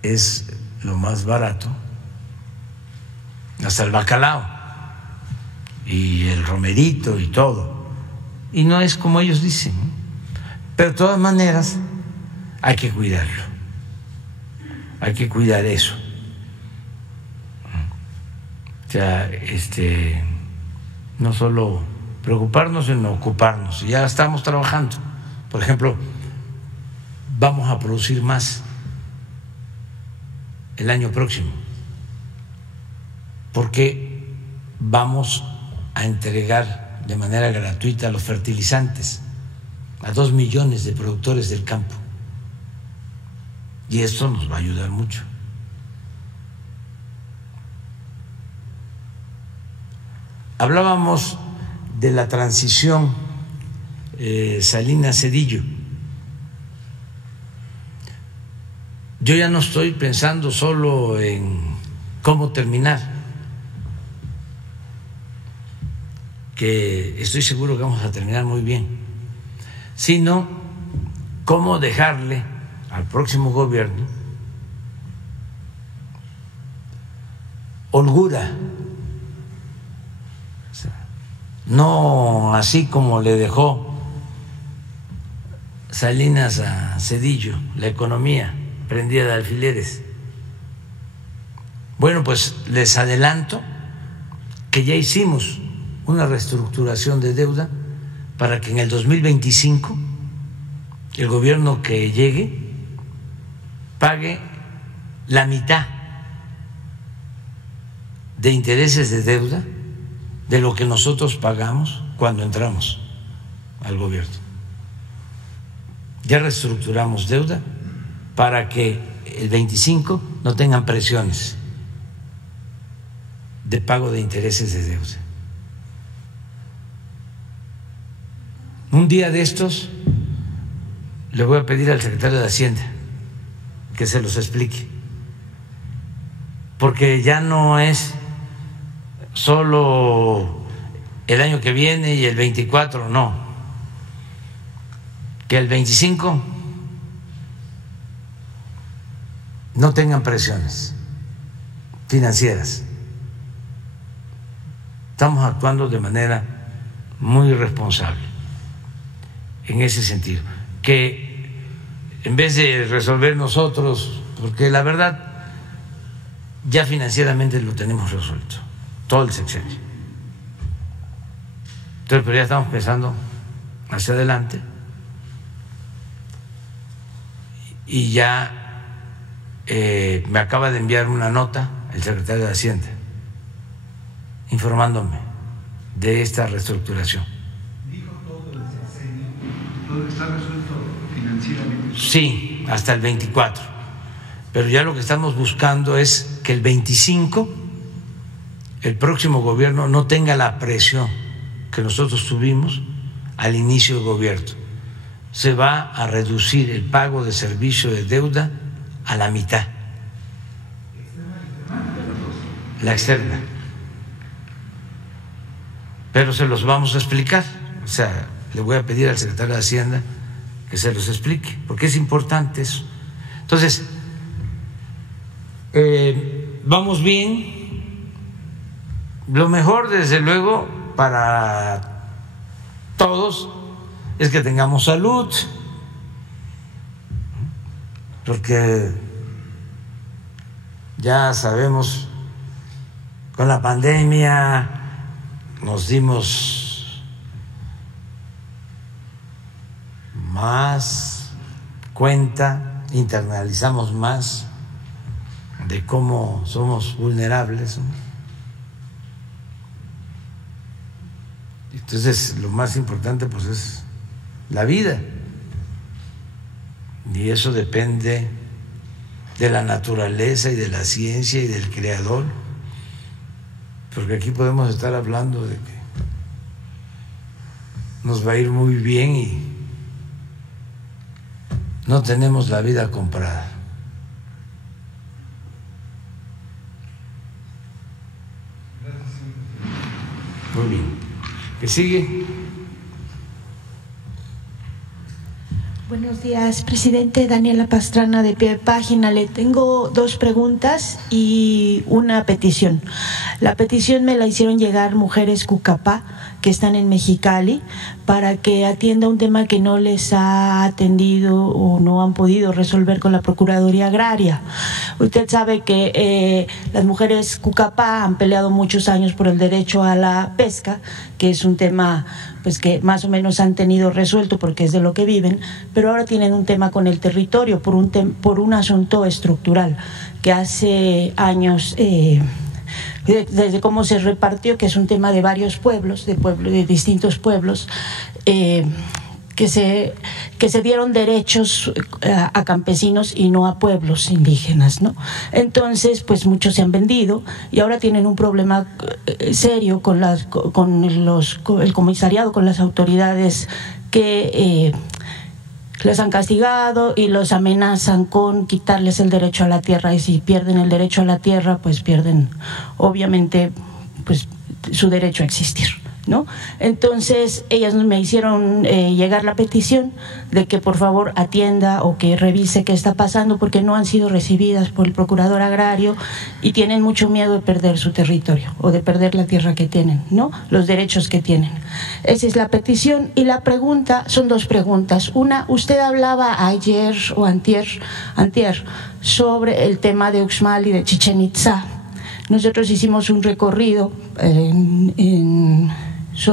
es lo más barato, hasta el bacalao y el romerito y todo. Y no es como ellos dicen, ¿no? Pero de todas maneras hay que cuidarlo, hay que cuidar eso. O sea, no solo preocuparnos, sino ocuparnos. Y ya estamos trabajando. Por ejemplo, vamos a producir más el año próximo, porque vamos a entregar de manera gratuita los fertilizantes a 2 millones de productores del campo, y esto nos va a ayudar mucho. Hablábamos de la transición Salinas Zedillo. Yo ya no estoy pensando solo en cómo terminar, que estoy seguro que vamos a terminar muy bien, sino cómo dejarle al próximo gobierno holgura, o sea, no así como le dejó Salinas a Zedillo la economía prendida de alfileres. Bueno, pues les adelanto que ya hicimos una reestructuración de deuda para que en el 2025 el gobierno que llegue pague la mitad de intereses de deuda de lo que nosotros pagamos cuando entramos al gobierno. Ya reestructuramos deuda para que el 25 no tengan presiones de pago de intereses de deuda. Un día de estos le voy a pedir al secretario de Hacienda que se los explique, porque ya no es solo el año que viene y el 24, no, que el 25 no tengan presiones financieras. Estamos actuando de manera muy responsable en ese sentido, que en vez de resolver nosotros, porque la verdad ya financieramente lo tenemos resuelto, todo el sexenio. Entonces, pero ya estamos pensando hacia adelante y ya me acaba de enviar una nota el secretario de Hacienda informándome de esta reestructuración. ¿Dijo todo el sexenio? ¿Todo está resuelto financieramente? Sí, hasta el 24. Pero ya lo que estamos buscando es que el 25 el próximo gobierno no tenga la presión que nosotros tuvimos al inicio del gobierno. Se va a reducir el pago de servicio de deuda a la mitad. La externa. Pero se los vamos a explicar. O sea, le voy a pedir al secretario de Hacienda que se los explique, porque es importante eso. Entonces, vamos bien. Lo mejor, desde luego, para todos es que tengamos salud, porque ya sabemos, con la pandemia nos dimos más cuenta, internalizamos más de cómo somos vulnerables, ¿no? Entonces, lo más importante pues es la vida, y eso depende de la naturaleza y de la ciencia y del creador, porque aquí podemos estar hablando de que nos va a ir muy bien y no tenemos la vida comprada. Muy bien. ¿Qué sigue? Buenos días, presidente. Daniela Pastrana, de Pie de Página. Le tengo dos preguntas y una petición. La petición me la hicieron llegar mujeres Cucapá que están en Mexicali para que atienda un tema que no les ha atendido o no han podido resolver con la Procuraduría Agraria. Usted sabe que las mujeres Cucapá han peleado muchos años por el derecho a la pesca, que es un tema pues que más o menos han tenido resuelto porque es de lo que viven, pero ahora tienen un tema con el territorio por un asunto estructural que hace años, desde cómo se repartió, que es un tema de varios pueblos, de distintos pueblos, que se dieron derechos a campesinos y no a pueblos indígenas, ¿no? Entonces, pues muchos se han vendido y ahora tienen un problema serio con el comisariado, con las autoridades que les han castigado y los amenazan con quitarles el derecho a la tierra, y si pierden el derecho a la tierra, pues pierden obviamente pues su derecho a existir, ¿no? Entonces ellas me hicieron llegar la petición de que por favor atienda o que revise qué está pasando, porque no han sido recibidas por el procurador agrario y tienen mucho miedo de perder su territorio o de perder la tierra que tienen, ¿no? Los derechos que tienen. Esa es la petición. Y la pregunta, son dos preguntas. Una, usted hablaba ayer o antier sobre el tema de Uxmal y de Chichén Itzá. Nosotros hicimos un recorrido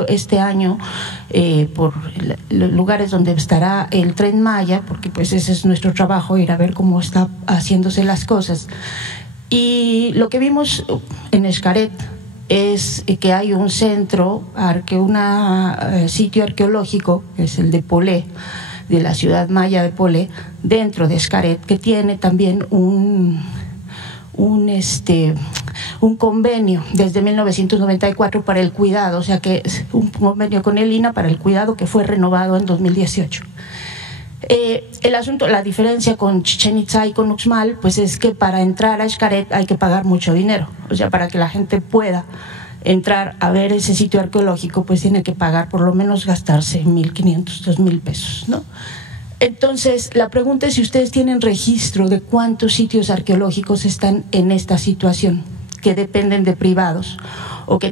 este año por los lugares donde estará el Tren Maya, porque pues ese es nuestro trabajo, ir a ver cómo está haciéndose las cosas. Y lo que vimos en Xcaret es que hay un centro, sitio arqueológico, que es el de Polé, de la ciudad maya de Polé, dentro de Xcaret, que tiene también un convenio desde 1994 para el cuidado, o sea que es un convenio con el INAH para el cuidado que fue renovado en 2018. El asunto, la diferencia con Chichén Itzá y con Uxmal, pues es que para entrar a Xcaret hay que pagar mucho dinero, o sea, para que la gente pueda entrar a ver ese sitio arqueológico, pues tiene que pagar, por lo menos gastarse 1.500, 2.000 pesos, ¿no? Entonces, la pregunta es si ustedes tienen registro de cuántos sitios arqueológicos están en esta situación, que dependen de privados o que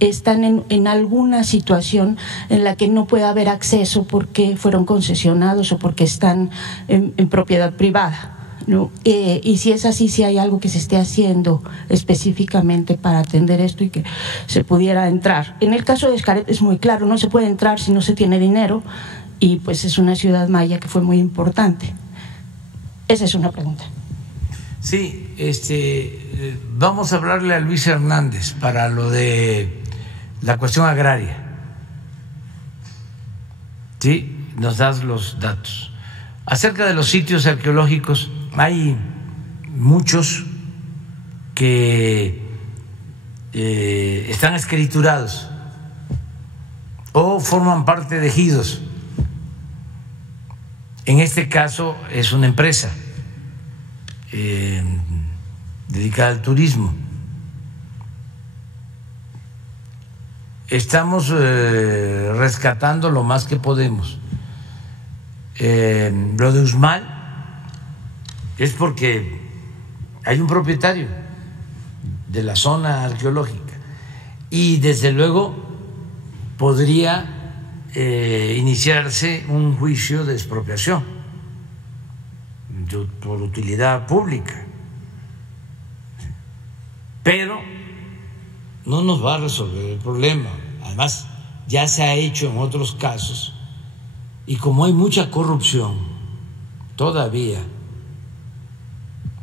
están en alguna situación en la que no puede haber acceso porque fueron concesionados o porque están en propiedad privada, ¿no? Y si es así, si hay algo que se esté haciendo específicamente para atender esto y que se pudiera entrar. En el caso de Xcaret es muy claro, no se puede entrar si no se tiene dinero, y pues es una ciudad maya que fue muy importante. Esa es una pregunta. Sí, vamos a hablarle a Luis Hernández para lo de la cuestión agraria. Sí, nos das los datos. Acerca de los sitios arqueológicos, hay muchos que están escriturados o forman parte de ejidos. En este caso es una empresa dedicada al turismo. Estamos rescatando lo más que podemos. Lo de Uxmal es porque hay un propietario de la zona arqueológica y desde luego podría iniciarse un juicio de expropiación por utilidad pública, pero no nos va a resolver el problema. Además, ya se ha hecho en otros casos y como hay mucha corrupción todavía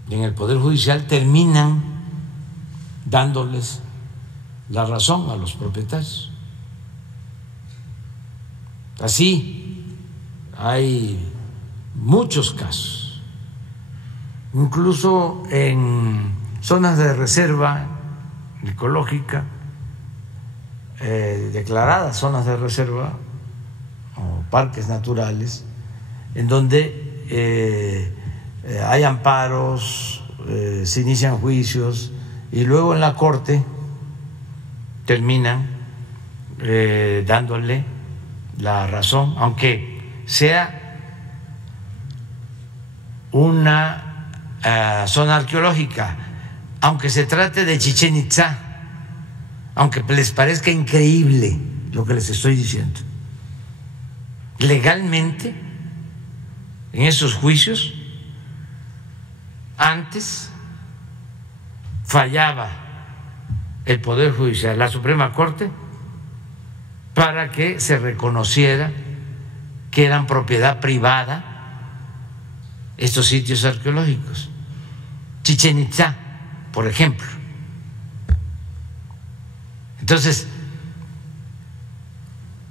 en el Poder Judicial, terminan dándoles la razón a los propietarios. Así hay muchos casos, incluso en zonas de reserva ecológica, declaradas zonas de reserva o parques naturales, en donde hay amparos, se inician juicios y luego en la corte terminan dándole la razón, aunque sea una zona arqueológica, aunque se trate de Chichén Itzá, aunque les parezca increíble lo que les estoy diciendo. Legalmente, en esos juicios, antes fallaba el Poder Judicial, la Suprema Corte, para que se reconociera que eran propiedad privada estos sitios arqueológicos. Chichén Itzá, por ejemplo. Entonces,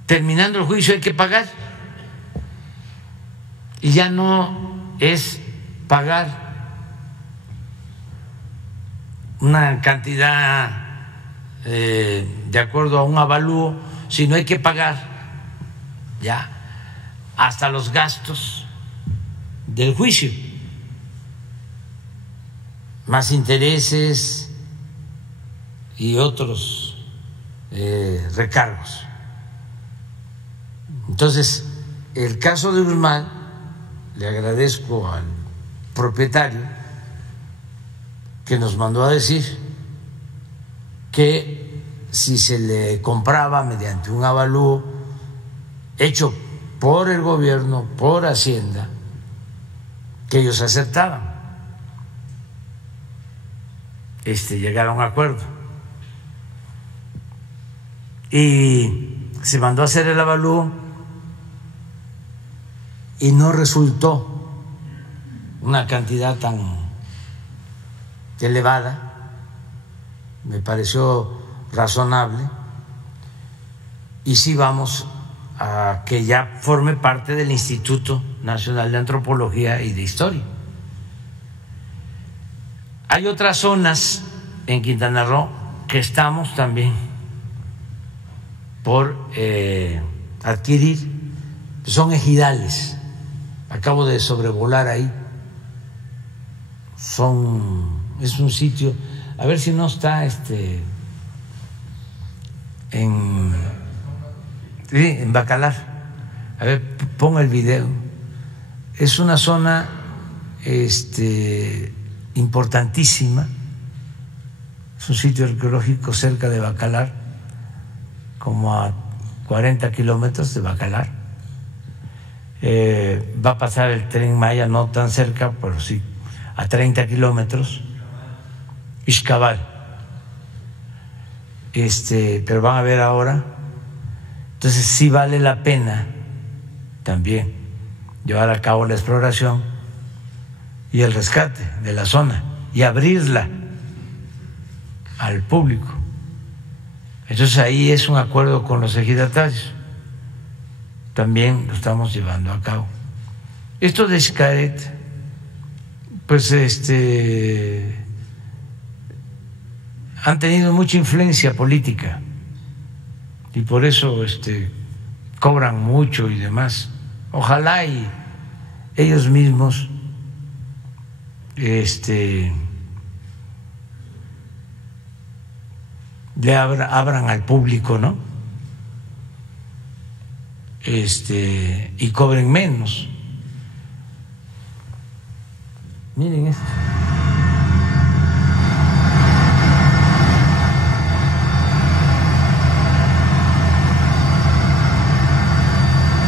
terminando el juicio hay que pagar, y ya no es pagar una cantidad de acuerdo a un avalúo, sino hay que pagar ya hasta los gastos del juicio, más intereses y otros recargos. Entonces, el caso de Uxmal, le agradezco al propietario que nos mandó a decir que si se le compraba mediante un avalúo hecho por el gobierno, por Hacienda, que ellos aceptaban. llegar a un acuerdo. Y se mandó a hacer el avalúo y no resultó una cantidad tan elevada, me pareció razonable, y sí vamos a que ya forme parte del Instituto Nacional de Antropología y de Historia. Hay otras zonas en Quintana Roo que estamos también por adquirir, son ejidales, acabo de sobrevolar ahí, es un sitio, a ver si no está en Bacalar, a ver, ponga el video, es una zona importantísima, es un sitio arqueológico cerca de Bacalar, como a 40 kilómetros de Bacalar. Va a pasar el Tren Maya, no tan cerca, pero sí a 30 kilómetros, Ixcabal. Pero van a ver ahora. Entonces sí vale la pena también llevar a cabo la exploración y el rescate de la zona y abrirla al público. Entonces ahí es un acuerdo con los ejidatarios, también lo estamos llevando a cabo. Esto de Xcaret, pues han tenido mucha influencia política y por eso cobran mucho y demás. Ojalá y ellos mismos le abran al público, ¿no? Y cobren menos. Miren esto.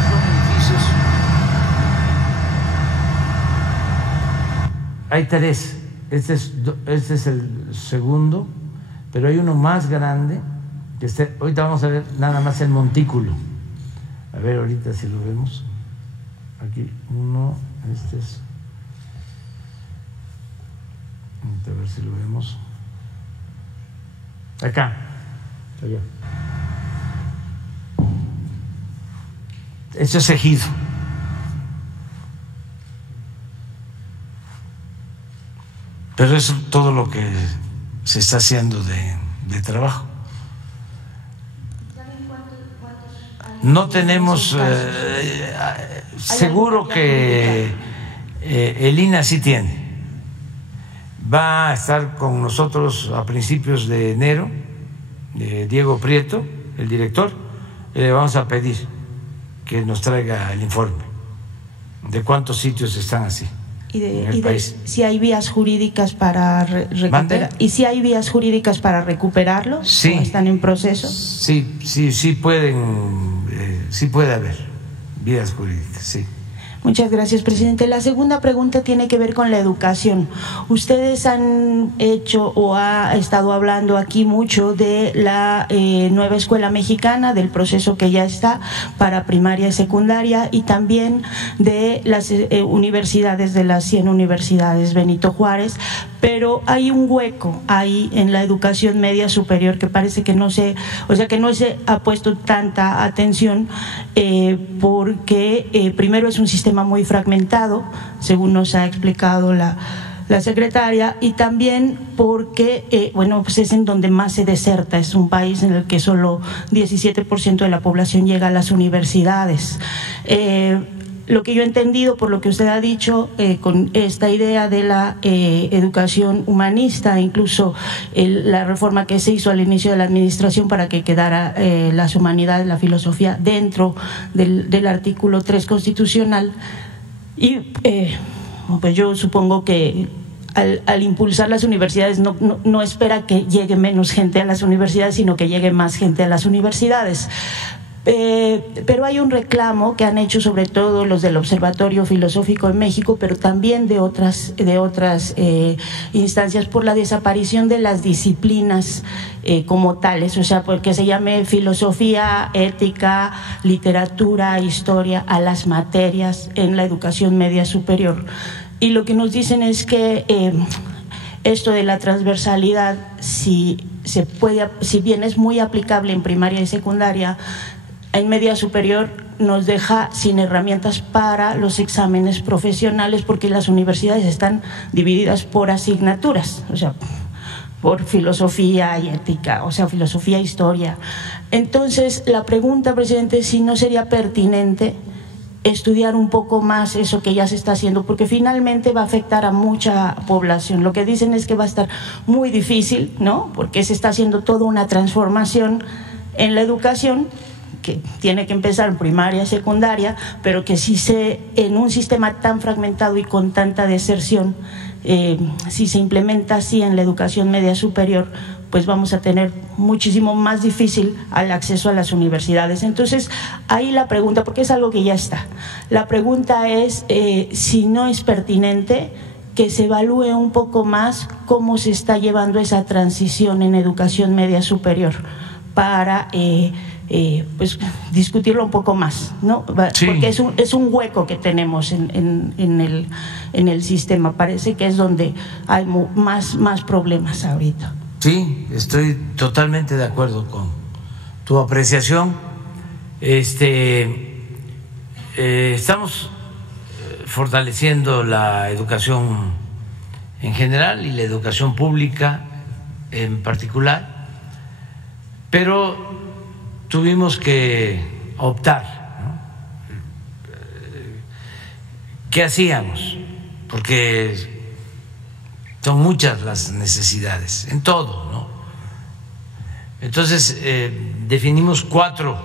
Son edificios. Hay tres. Este es el segundo, pero hay uno más grande. Ahorita vamos a ver nada más el montículo. A ver ahorita si lo vemos. Aquí uno, es. A ver si lo vemos. Acá. Allá. Esto es ejido. Pero es todo lo que se está haciendo de trabajo. No tenemos, seguro que el INAH sí tiene. Va a estar con nosotros a principios de enero, Diego Prieto, el director, y le vamos a pedir que nos traiga el informe de cuántos sitios están así. Y si hay vías jurídicas para recuperar, y si hay vías jurídicas para recuperarlos, sí, ¿o están en proceso? Sí pueden, sí puede haber vías jurídicas, sí. Muchas gracias, presidente. La segunda pregunta tiene que ver con la educación. Ustedes han hecho o ha estado hablando aquí mucho de la nueva escuela mexicana, del proceso que ya está para primaria y secundaria, y también de las universidades, de las 100 universidades Benito Juárez, pero hay un hueco ahí en la educación media superior que parece que no se ha puesto tanta atención porque primero es un sistema muy fragmentado, según nos ha explicado la secretaria, y también porque pues es en donde más se deserta, es un país en el que solo 17% de la población llega a las universidades. Lo que yo he entendido por lo que usted ha dicho con esta idea de la educación humanista, incluso la reforma que se hizo al inicio de la administración para que quedara las humanidades, la filosofía dentro del artículo 3 constitucional, y pues yo supongo que al impulsar las universidades no espera que llegue menos gente a las universidades, sino que llegue más gente a las universidades. Pero hay un reclamo que han hecho sobre todo los del Observatorio Filosófico en México, pero también de otras instancias, por la desaparición de las disciplinas como tales, o sea, porque se llame filosofía, ética, literatura, historia a las materias en la educación media superior. Y lo que nos dicen es que esto de la transversalidad, si bien es muy aplicable en primaria y secundaria, en media superior nos deja sin herramientas para los exámenes profesionales, porque las universidades están divididas por asignaturas, o sea, por filosofía y ética, o sea, filosofía e historia. Entonces, la pregunta, presidente, es si no sería pertinente estudiar un poco más eso que ya se está haciendo, porque finalmente va a afectar a mucha población. Lo que dicen es que va a estar muy difícil, ¿no? Porque se está haciendo toda una transformación en la educación, que tiene que empezar en primaria, secundaria, pero que si en un sistema tan fragmentado y con tanta deserción, si se implementa así en la educación media superior, pues vamos a tener muchísimo más difícil el acceso a las universidades. Entonces, ahí la pregunta, porque es algo que ya está, la pregunta es si no es pertinente que se evalúe un poco más cómo se está llevando esa transición en educación media superior para pues discutirlo un poco más, ¿no? Sí. Porque es un hueco que tenemos en el sistema. Parece que es donde hay más problemas ahorita. Sí, estoy totalmente de acuerdo con tu apreciación. Estamos fortaleciendo la educación en general y la educación pública en particular, pero tuvimos que optar, ¿no? ¿Qué hacíamos? Porque son muchas las necesidades en todo, ¿no? Entonces definimos 4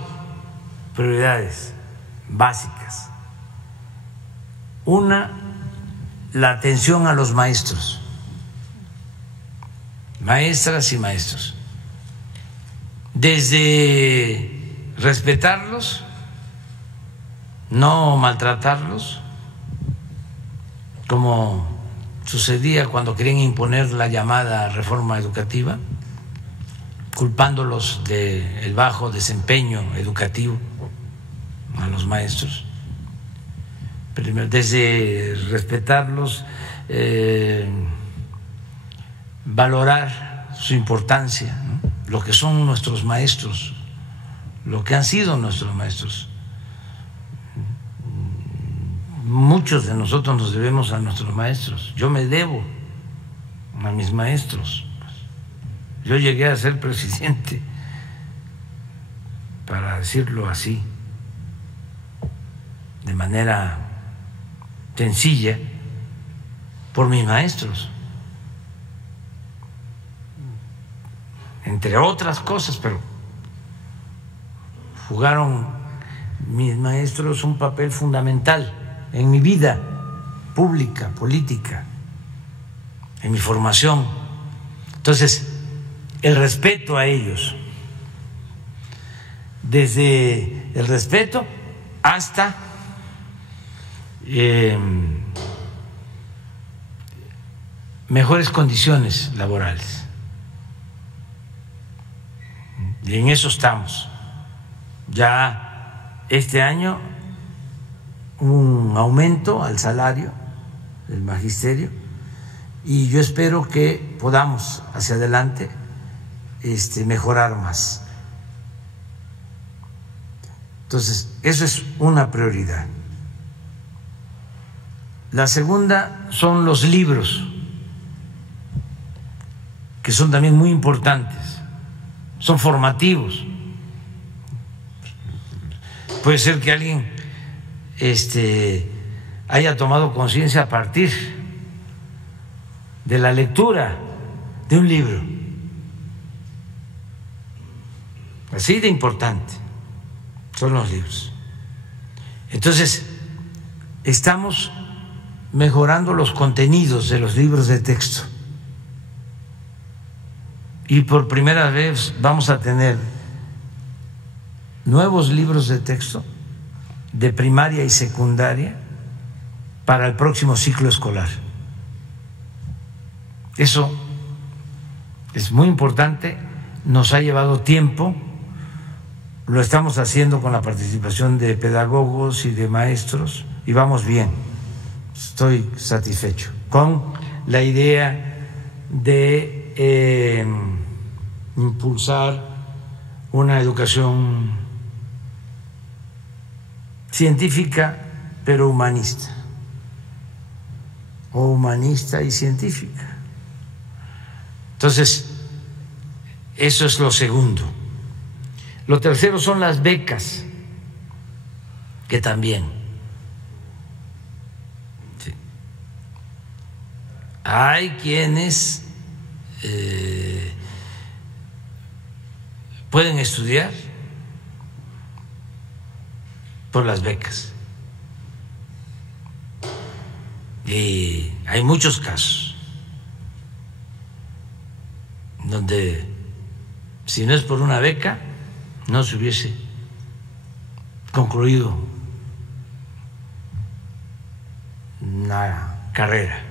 prioridades básicas. Una, la atención a los maestros, maestras y maestros, desde respetarlos, no maltratarlos, como sucedía cuando querían imponer la llamada reforma educativa, culpándolos del bajo desempeño educativo a los maestros. Primero, desde respetarlos, valorar su importancia, ¿no? Lo que son nuestros maestros, lo que han sido nuestros maestros. Muchos de nosotros nos debemos a nuestros maestros. Yo me debo a mis maestros. Yo llegué a ser presidente, para decirlo así, de manera sencilla, por mis maestros, entre otras cosas, pero jugaron mis maestros un papel fundamental en mi vida pública, política, en mi formación. Entonces, el respeto a ellos, desde el respeto hasta mejores condiciones laborales. Y en eso estamos. Ya este año un aumento al salario del magisterio, y yo espero que podamos hacia adelante mejorar más. Entonces, eso es una prioridad. La segunda son los libros, que son también muy importantes, son formativos. Puede ser que alguien haya tomado conciencia a partir de la lectura de un libro. Así de importante son los libros. Entonces, estamos mejorando los contenidos de los libros de texto, y por primera vez vamos a tener nuevos libros de texto de primaria y secundaria para el próximo ciclo escolar. Eso es muy importante, nos ha llevado tiempo, lo estamos haciendo con la participación de pedagogos y de maestros y vamos bien, estoy satisfecho con la idea de impulsar una educación científica pero humanista, o humanista y científica. Entonces, eso es lo segundo. Lo tercero son las becas, que también sí, hay quienes pueden estudiar por las becas. Y hay muchos casos donde si no es por una beca no se hubiese concluido una carrera.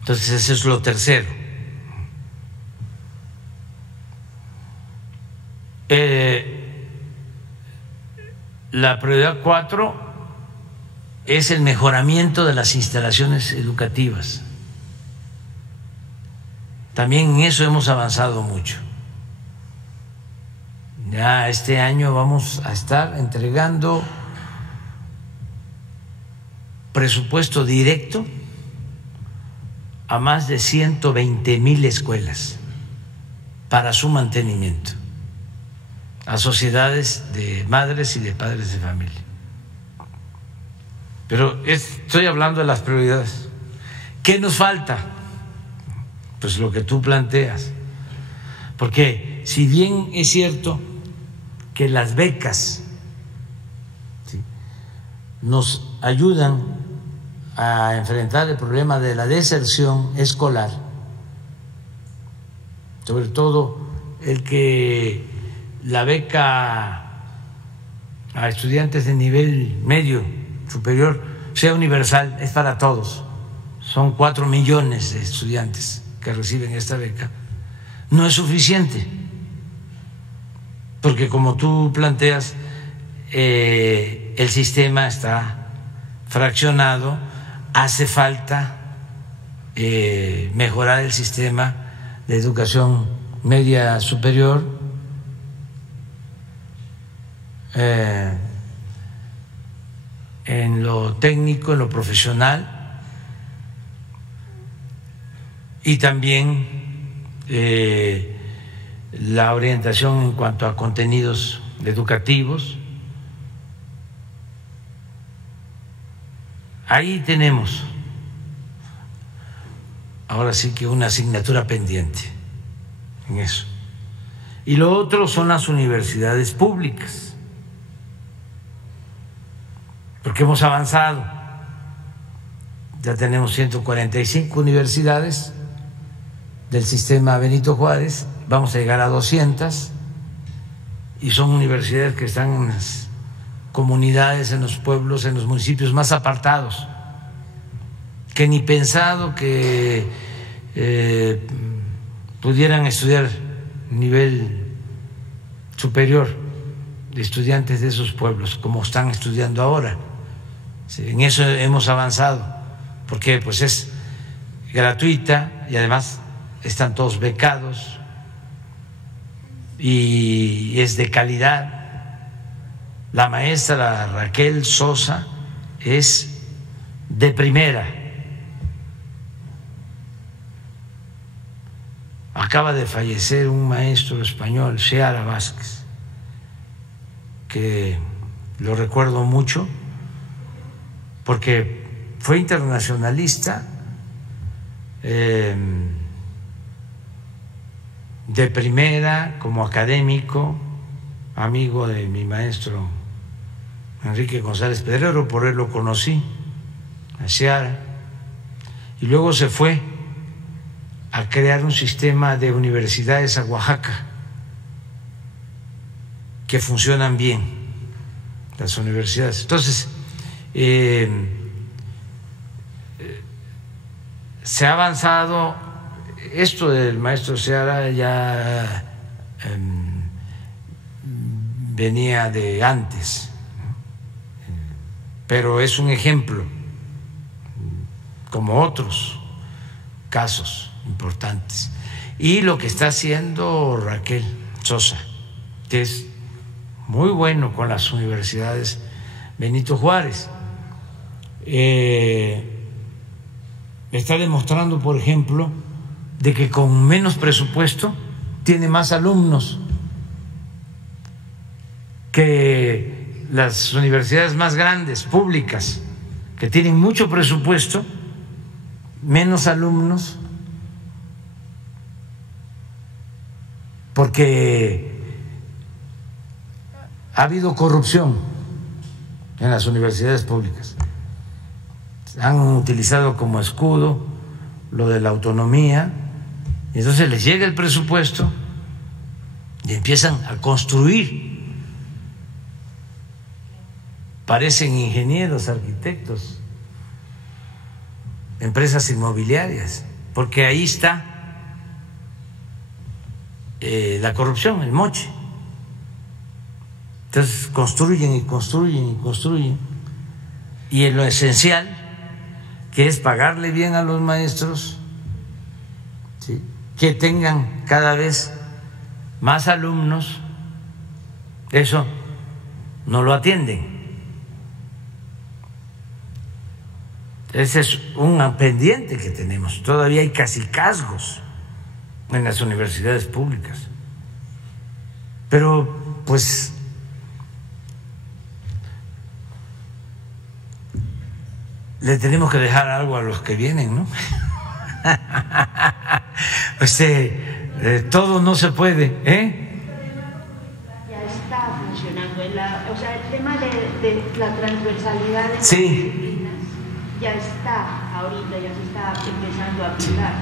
Entonces eso es lo tercero. La prioridad 4 es el mejoramiento de las instalaciones educativas. También en eso hemos avanzado mucho. Ya este año vamos a estar entregando presupuesto directo a más de 120,000 escuelas para su mantenimiento, a sociedades de madres y de padres de familia. Pero estoy hablando de las prioridades. ¿Qué nos falta? Pues lo que tú planteas. Porque si bien es cierto que las becas, ¿sí?, nos ayudan a enfrentar el problema de la deserción escolar, sobre todo el que la beca a estudiantes de nivel medio superior sea universal, es para todos. Son 4 millones de estudiantes que reciben esta beca. No es suficiente, porque como tú planteas, el sistema está fraccionado, hace falta mejorar el sistema de educación media superior. En lo técnico, en lo profesional, y también la orientación en cuanto a contenidos educativos. Ahí tenemos ahora sí que una asignatura pendiente en eso. Y lo otro son las universidades públicas, porque hemos avanzado. Ya tenemos 145 universidades del sistema Benito Juárez, vamos a llegar a 200, y son universidades que están en las comunidades, en los pueblos, en los municipios más apartados, que ni pensado que pudieran estudiar nivel superior de estudiantes de esos pueblos, como están estudiando ahora. Sí, en eso hemos avanzado, porque pues es gratuita y además están todos becados y es de calidad. La maestra Raquel Sosa es de primera. Acaba de fallecer un maestro español, Seara Vázquez, que lo recuerdo mucho porque fue internacionalista, de primera, como académico, amigo de mi maestro Enrique González Pedrero, por él lo conocí, a Seara, y luego se fue a crear un sistema de universidades a Oaxaca, que funcionan bien las universidades. Entonces, se ha avanzado. Esto del maestro Seara ya venía de antes, pero es un ejemplo, como otros casos importantes. Y lo que está haciendo Raquel Sosa, que es muy bueno con las universidades Benito Juárez, está demostrando, por ejemplo, de que con menos presupuesto tiene más alumnos que las universidades más grandes, públicas, que tienen mucho presupuesto, menos alumnos, porque ha habido corrupción en las universidades públicas. Han utilizado como escudo lo de la autonomía, y entonces les llega el presupuesto y empiezan a construir. Parecen ingenieros, arquitectos, empresas inmobiliarias, porque ahí está la corrupción, el moche. Entonces construyen y construyen y construyen, y en lo esencial, que es pagarle bien a los maestros, ¿sí?, que tengan cada vez más alumnos, eso no lo atienden. Ese es un pendiente que tenemos. Todavía hay cacicazgos en las universidades públicas, pero pues le tenemos que dejar algo a los que vienen, ¿no? Pues todo no se puede, Ya está funcionando, o sea, el tema de la transversalidad de las sí, disciplinas ya está ahorita, ya se está empezando a aplicar.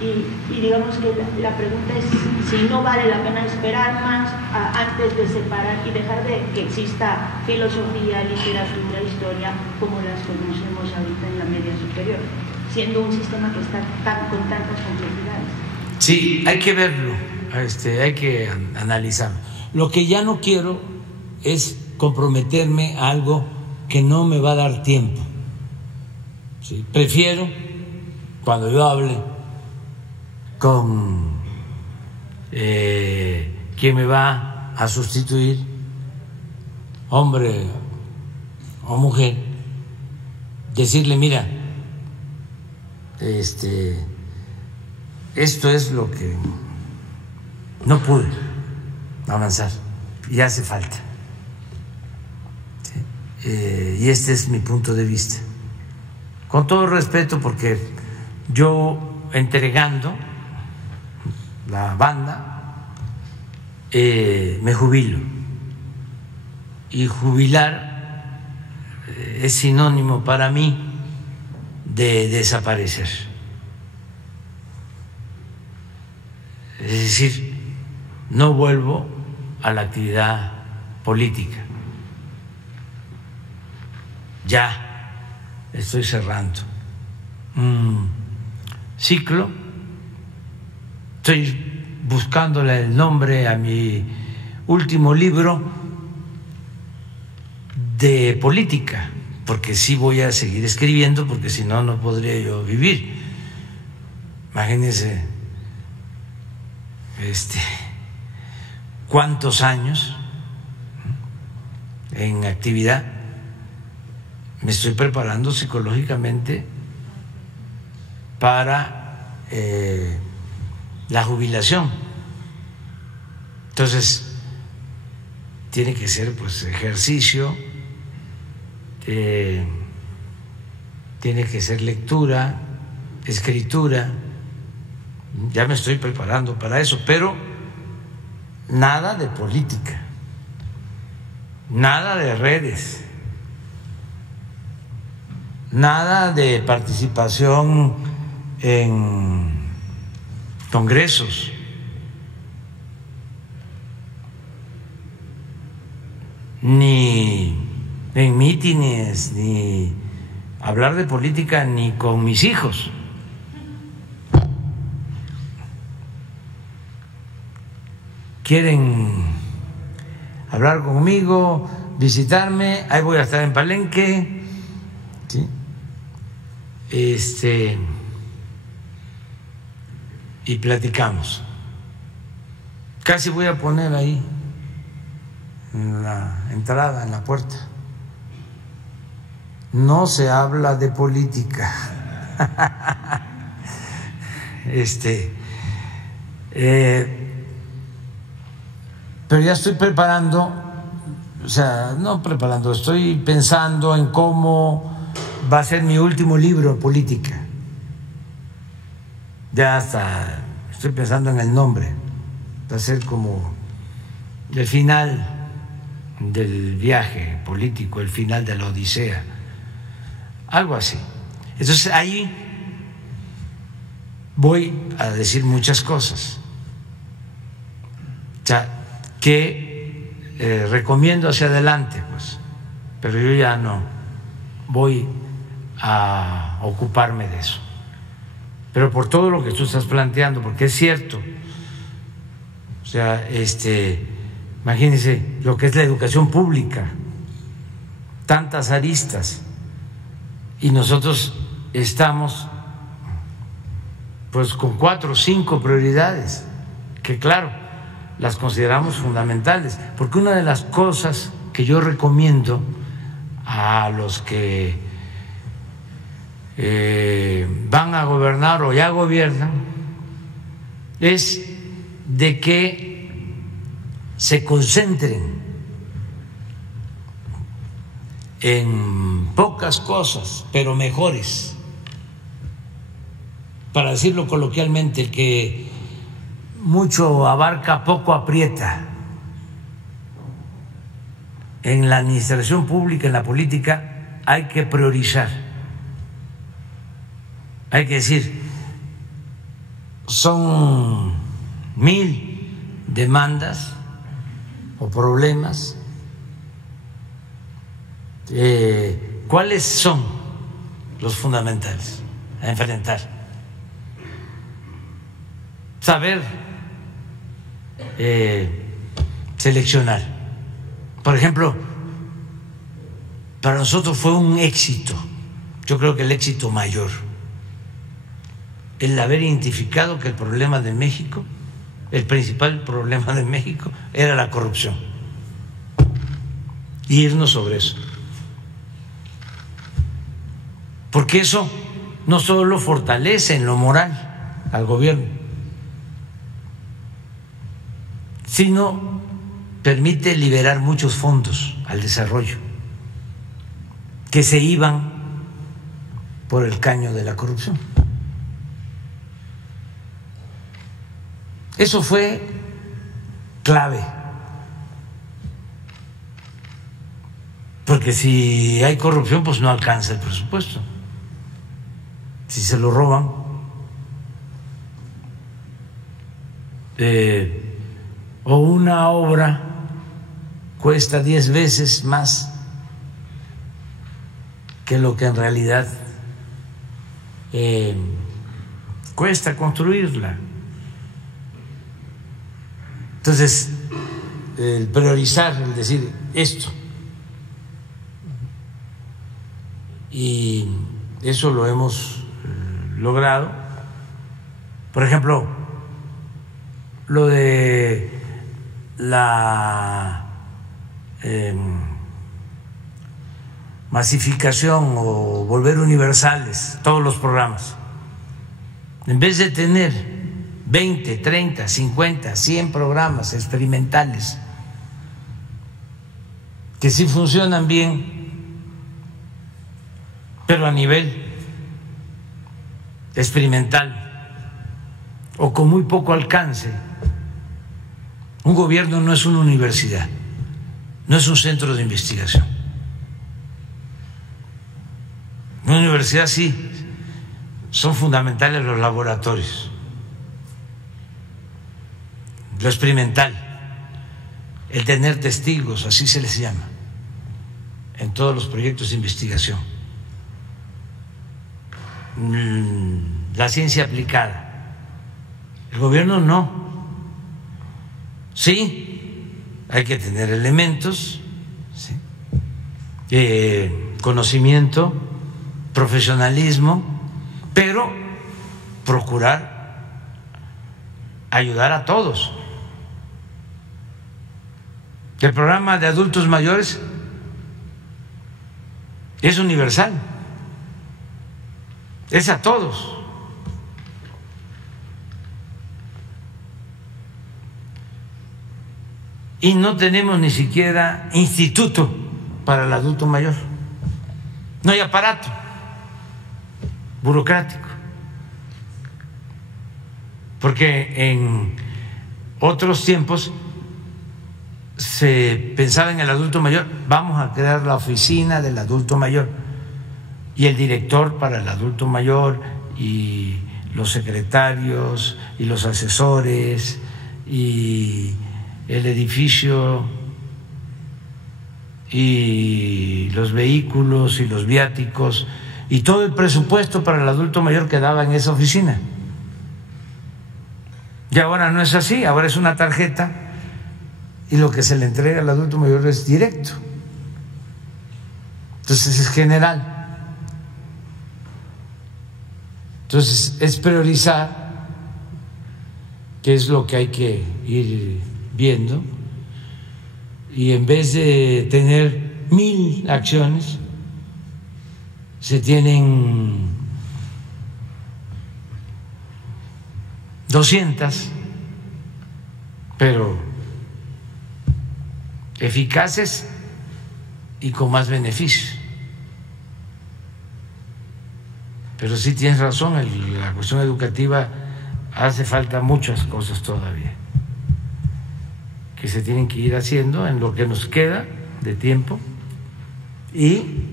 Y digamos que la pregunta es si no vale la pena esperar más antes de separar y dejar de que exista filosofía, literatura, historia, como las conocemos ahorita en la media superior, siendo un sistema que está con tantas complejidades. Sí, hay que verlo, hay que analizarlo. Lo que ya no quiero es comprometerme a algo que no me va a dar tiempo. ¿Sí? Prefiero, cuando yo hable con quien me va a sustituir, hombre o mujer, decirle: mira, esto es lo que no pude avanzar y hace falta, ¿sí? Y este es mi punto de vista, con todo respeto, porque yo, entregando la banda, me jubilo, y jubilar es sinónimo para mí de desaparecer. Es decir, no vuelvo a la actividad política. Ya estoy cerrando un ciclo. Estoy buscándole el nombre a mi último libro de política, porque sí voy a seguir escribiendo, porque si no, no podría yo vivir. Imagínense cuántos años en actividad. Me estoy preparando psicológicamente para la jubilación. Entonces tiene que ser pues ejercicio, tiene que ser lectura, escritura. Ya me estoy preparando para eso, pero nada de política, nada de redes, nada de participación en congresos. ni en mítines, ni hablar de política, ni con mis hijos. Quieren hablar conmigo, visitarme, ahí voy a estar en Palenque, ¿sí? Y platicamos. Casi voy a poner ahí en la entrada, en la puerta: no se habla de política. Pero ya estoy preparando, o sea, no preparando, estoy pensando en cómo va a ser mi último libro de política. Ya hasta estoy pensando en el nombre. Va a ser como el final del viaje político, el final de la odisea, algo así. Entonces ahí voy a decir muchas cosas, o sea, que recomiendo hacia adelante, pues, pero yo ya no voy a ocuparme de eso. Pero por todo lo que tú estás planteando, porque es cierto, o sea, imagínense lo que es la educación pública, tantas aristas, y nosotros estamos pues con 4 o 5 prioridades que, claro, las consideramos fundamentales, porque una de las cosas que yo recomiendo a los que van a gobernar o ya gobiernan es de que se concentren en pocas cosas, pero mejores. Para decirlo coloquialmente, el que mucho abarca, poco aprieta. En la administración pública, en la política, hay que priorizar. Hay que decir, son 1000 demandas o problemas. ¿Cuáles son los fundamentales a enfrentar? Saber seleccionar. Por ejemplo, para nosotros fue un éxito, yo creo que el éxito mayor, el haber identificado que el problema de México, el principal problema de México, era la corrupción, y irnos sobre eso. Porque eso no solo fortalece en lo moral al gobierno, sino permite liberar muchos fondos al desarrollo que se iban por el caño de la corrupción. Eso fue clave, porque si hay corrupción, pues no alcanza el presupuesto. Si se lo roban, o una obra cuesta 10 veces más que lo que en realidad cuesta construirla. Entonces, el priorizar, el decir esto, y eso lo hemos logrado. Por ejemplo, lo de la masificación o volver universales todos los programas. En vez de tener 20, 30, 50, 100 programas experimentales que sí funcionan bien, pero a nivel experimental o con muy poco alcance. Un gobierno no es una universidad, no es un centro de investigación. Una universidad sí, son fundamentales los laboratorios, lo experimental, el tener testigos, así se les llama. en todos los proyectos de investigación. La ciencia aplicada. El gobierno no. Sí, hay que tener elementos, ¿sí? Conocimiento, profesionalismo, pero procurar ayudar a todos. El programa de adultos mayores es universal, es a todos. Y no tenemos ni siquiera instituto para el adulto mayor. No hay aparato burocrático. Porque en otros tiempos se pensaba en el adulto mayor, vamos a crear la oficina del adulto mayor y el director para el adulto mayor y los secretarios y los asesores y el edificio y los vehículos y los viáticos y todo el presupuesto para el adulto mayor quedaba en esa oficina. Y ahora no es así, ahora es una tarjeta y lo que se le entrega al adulto mayor es directo. Entonces es general. Entonces es priorizar, que es lo que hay que ir viendo, y en vez de tener 1000 acciones, se tienen 200, pero eficaces y con más beneficios. Pero sí tienes razón, la cuestión educativa hace falta muchas cosas todavía que se tienen que ir haciendo en lo que nos queda de tiempo y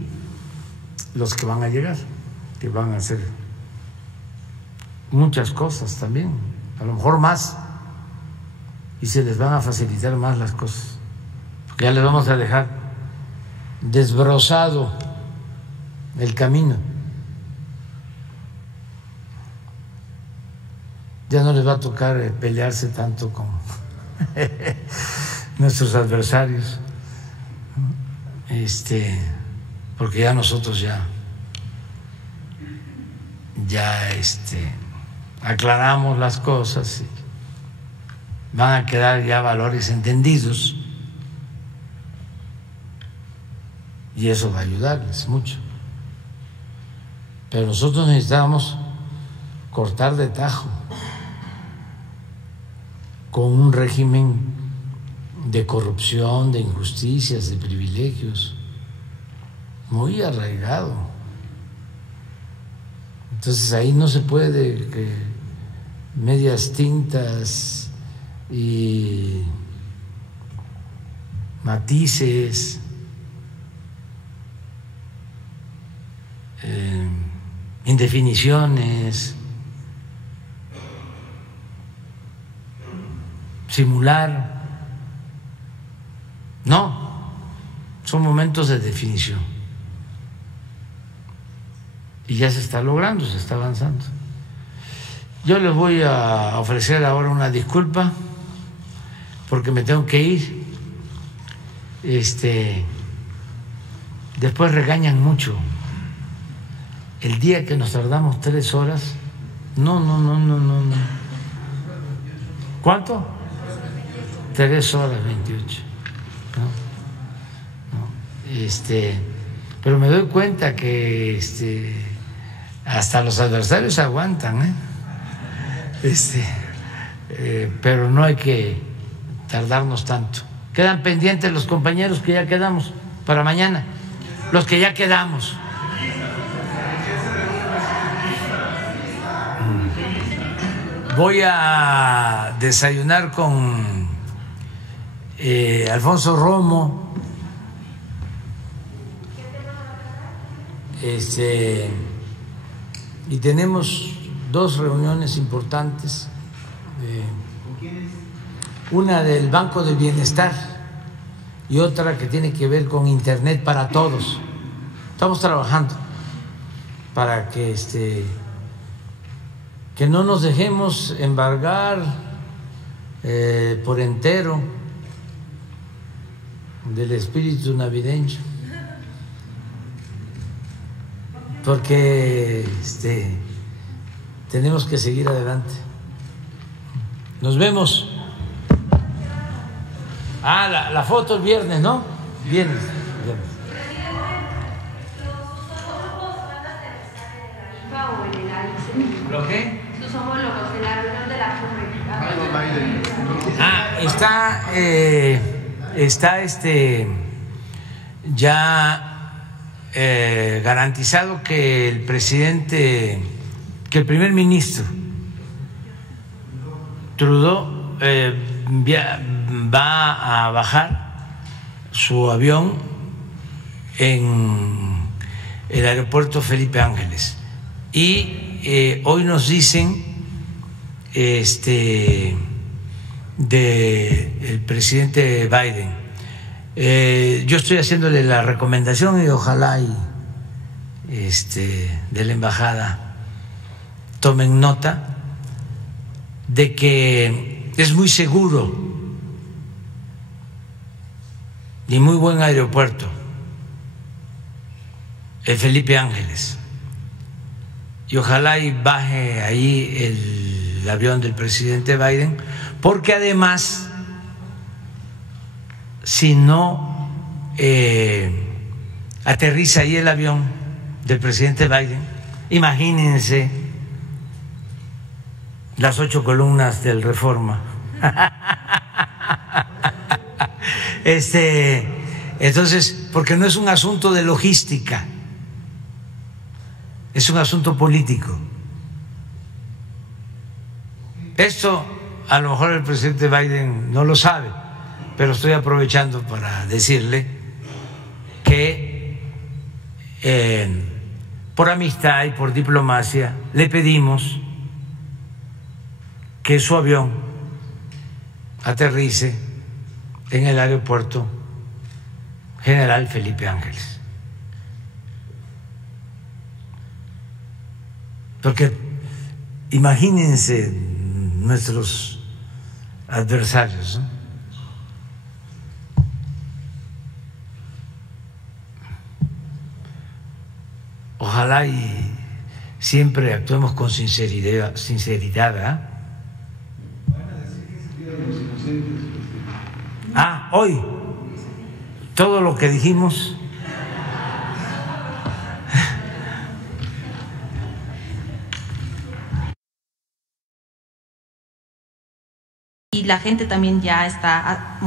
los que van a llegar, que van a hacer muchas cosas también, a lo mejor más, y se les van a facilitar más las cosas, porque ya les vamos a dejar desbrozado el camino. Ya no les va a tocar pelearse tanto con nuestros adversarios, porque ya nosotros aclaramos las cosas y van a quedar ya valores entendidos y eso va a ayudarles mucho. Pero nosotros necesitamos cortar de tajo con un régimen de corrupción, de injusticias, de privilegios muy arraigado. Entonces ahí no se puede que medias tintas y matices, indefiniciones, simular. No, son momentos de definición. Y ya se está logrando, se está avanzando. Yo les voy a ofrecer ahora una disculpa porque me tengo que ir. Después regañan mucho. El día que nos tardamos 3 horas, no. ¿Cuánto? 3 horas 28. Pero me doy cuenta que hasta los adversarios aguantan, pero no hay que tardarnos tanto. Quedan pendientes los compañeros que ya quedamos para mañana, los que ya quedamos. Voy a desayunar con Alfonso Romo, y tenemos 2 reuniones importantes, una del Banco del Bienestar y otra que tiene que ver con Internet para todos. Estamos trabajando para que no nos dejemos embargar por entero del espíritu navideño, porque tenemos que seguir adelante. Nos vemos. La foto el viernes, ¿no? Viernes. ¿Lo qué? Sus homólogos en la reunión de la cumbre. Está ya garantizado que el primer ministro Trudeau va a bajar su avión en el aeropuerto Felipe Ángeles. Y hoy nos dicen del presidente Biden, yo estoy haciéndole la recomendación y ojalá de la embajada tomen nota de que es muy seguro y muy buen aeropuerto el Felipe Ángeles, y ojalá y baje ahí el avión del presidente Biden, porque además si no aterriza ahí el avión del presidente Biden, imagínense las 8 columnas del Reforma. Entonces, porque no es un asunto de logística, es un asunto político. Esto a lo mejor el presidente Biden no lo sabe, pero estoy aprovechando para decirle que por amistad y por diplomacia le pedimos que su avión aterrice en el aeropuerto General Felipe Ángeles. Porque imagínense nuestros adversarios, ¿no? Ojalá y siempre actuemos con sinceridad, ¿verdad? Hoy todo lo que dijimos y la gente también ya está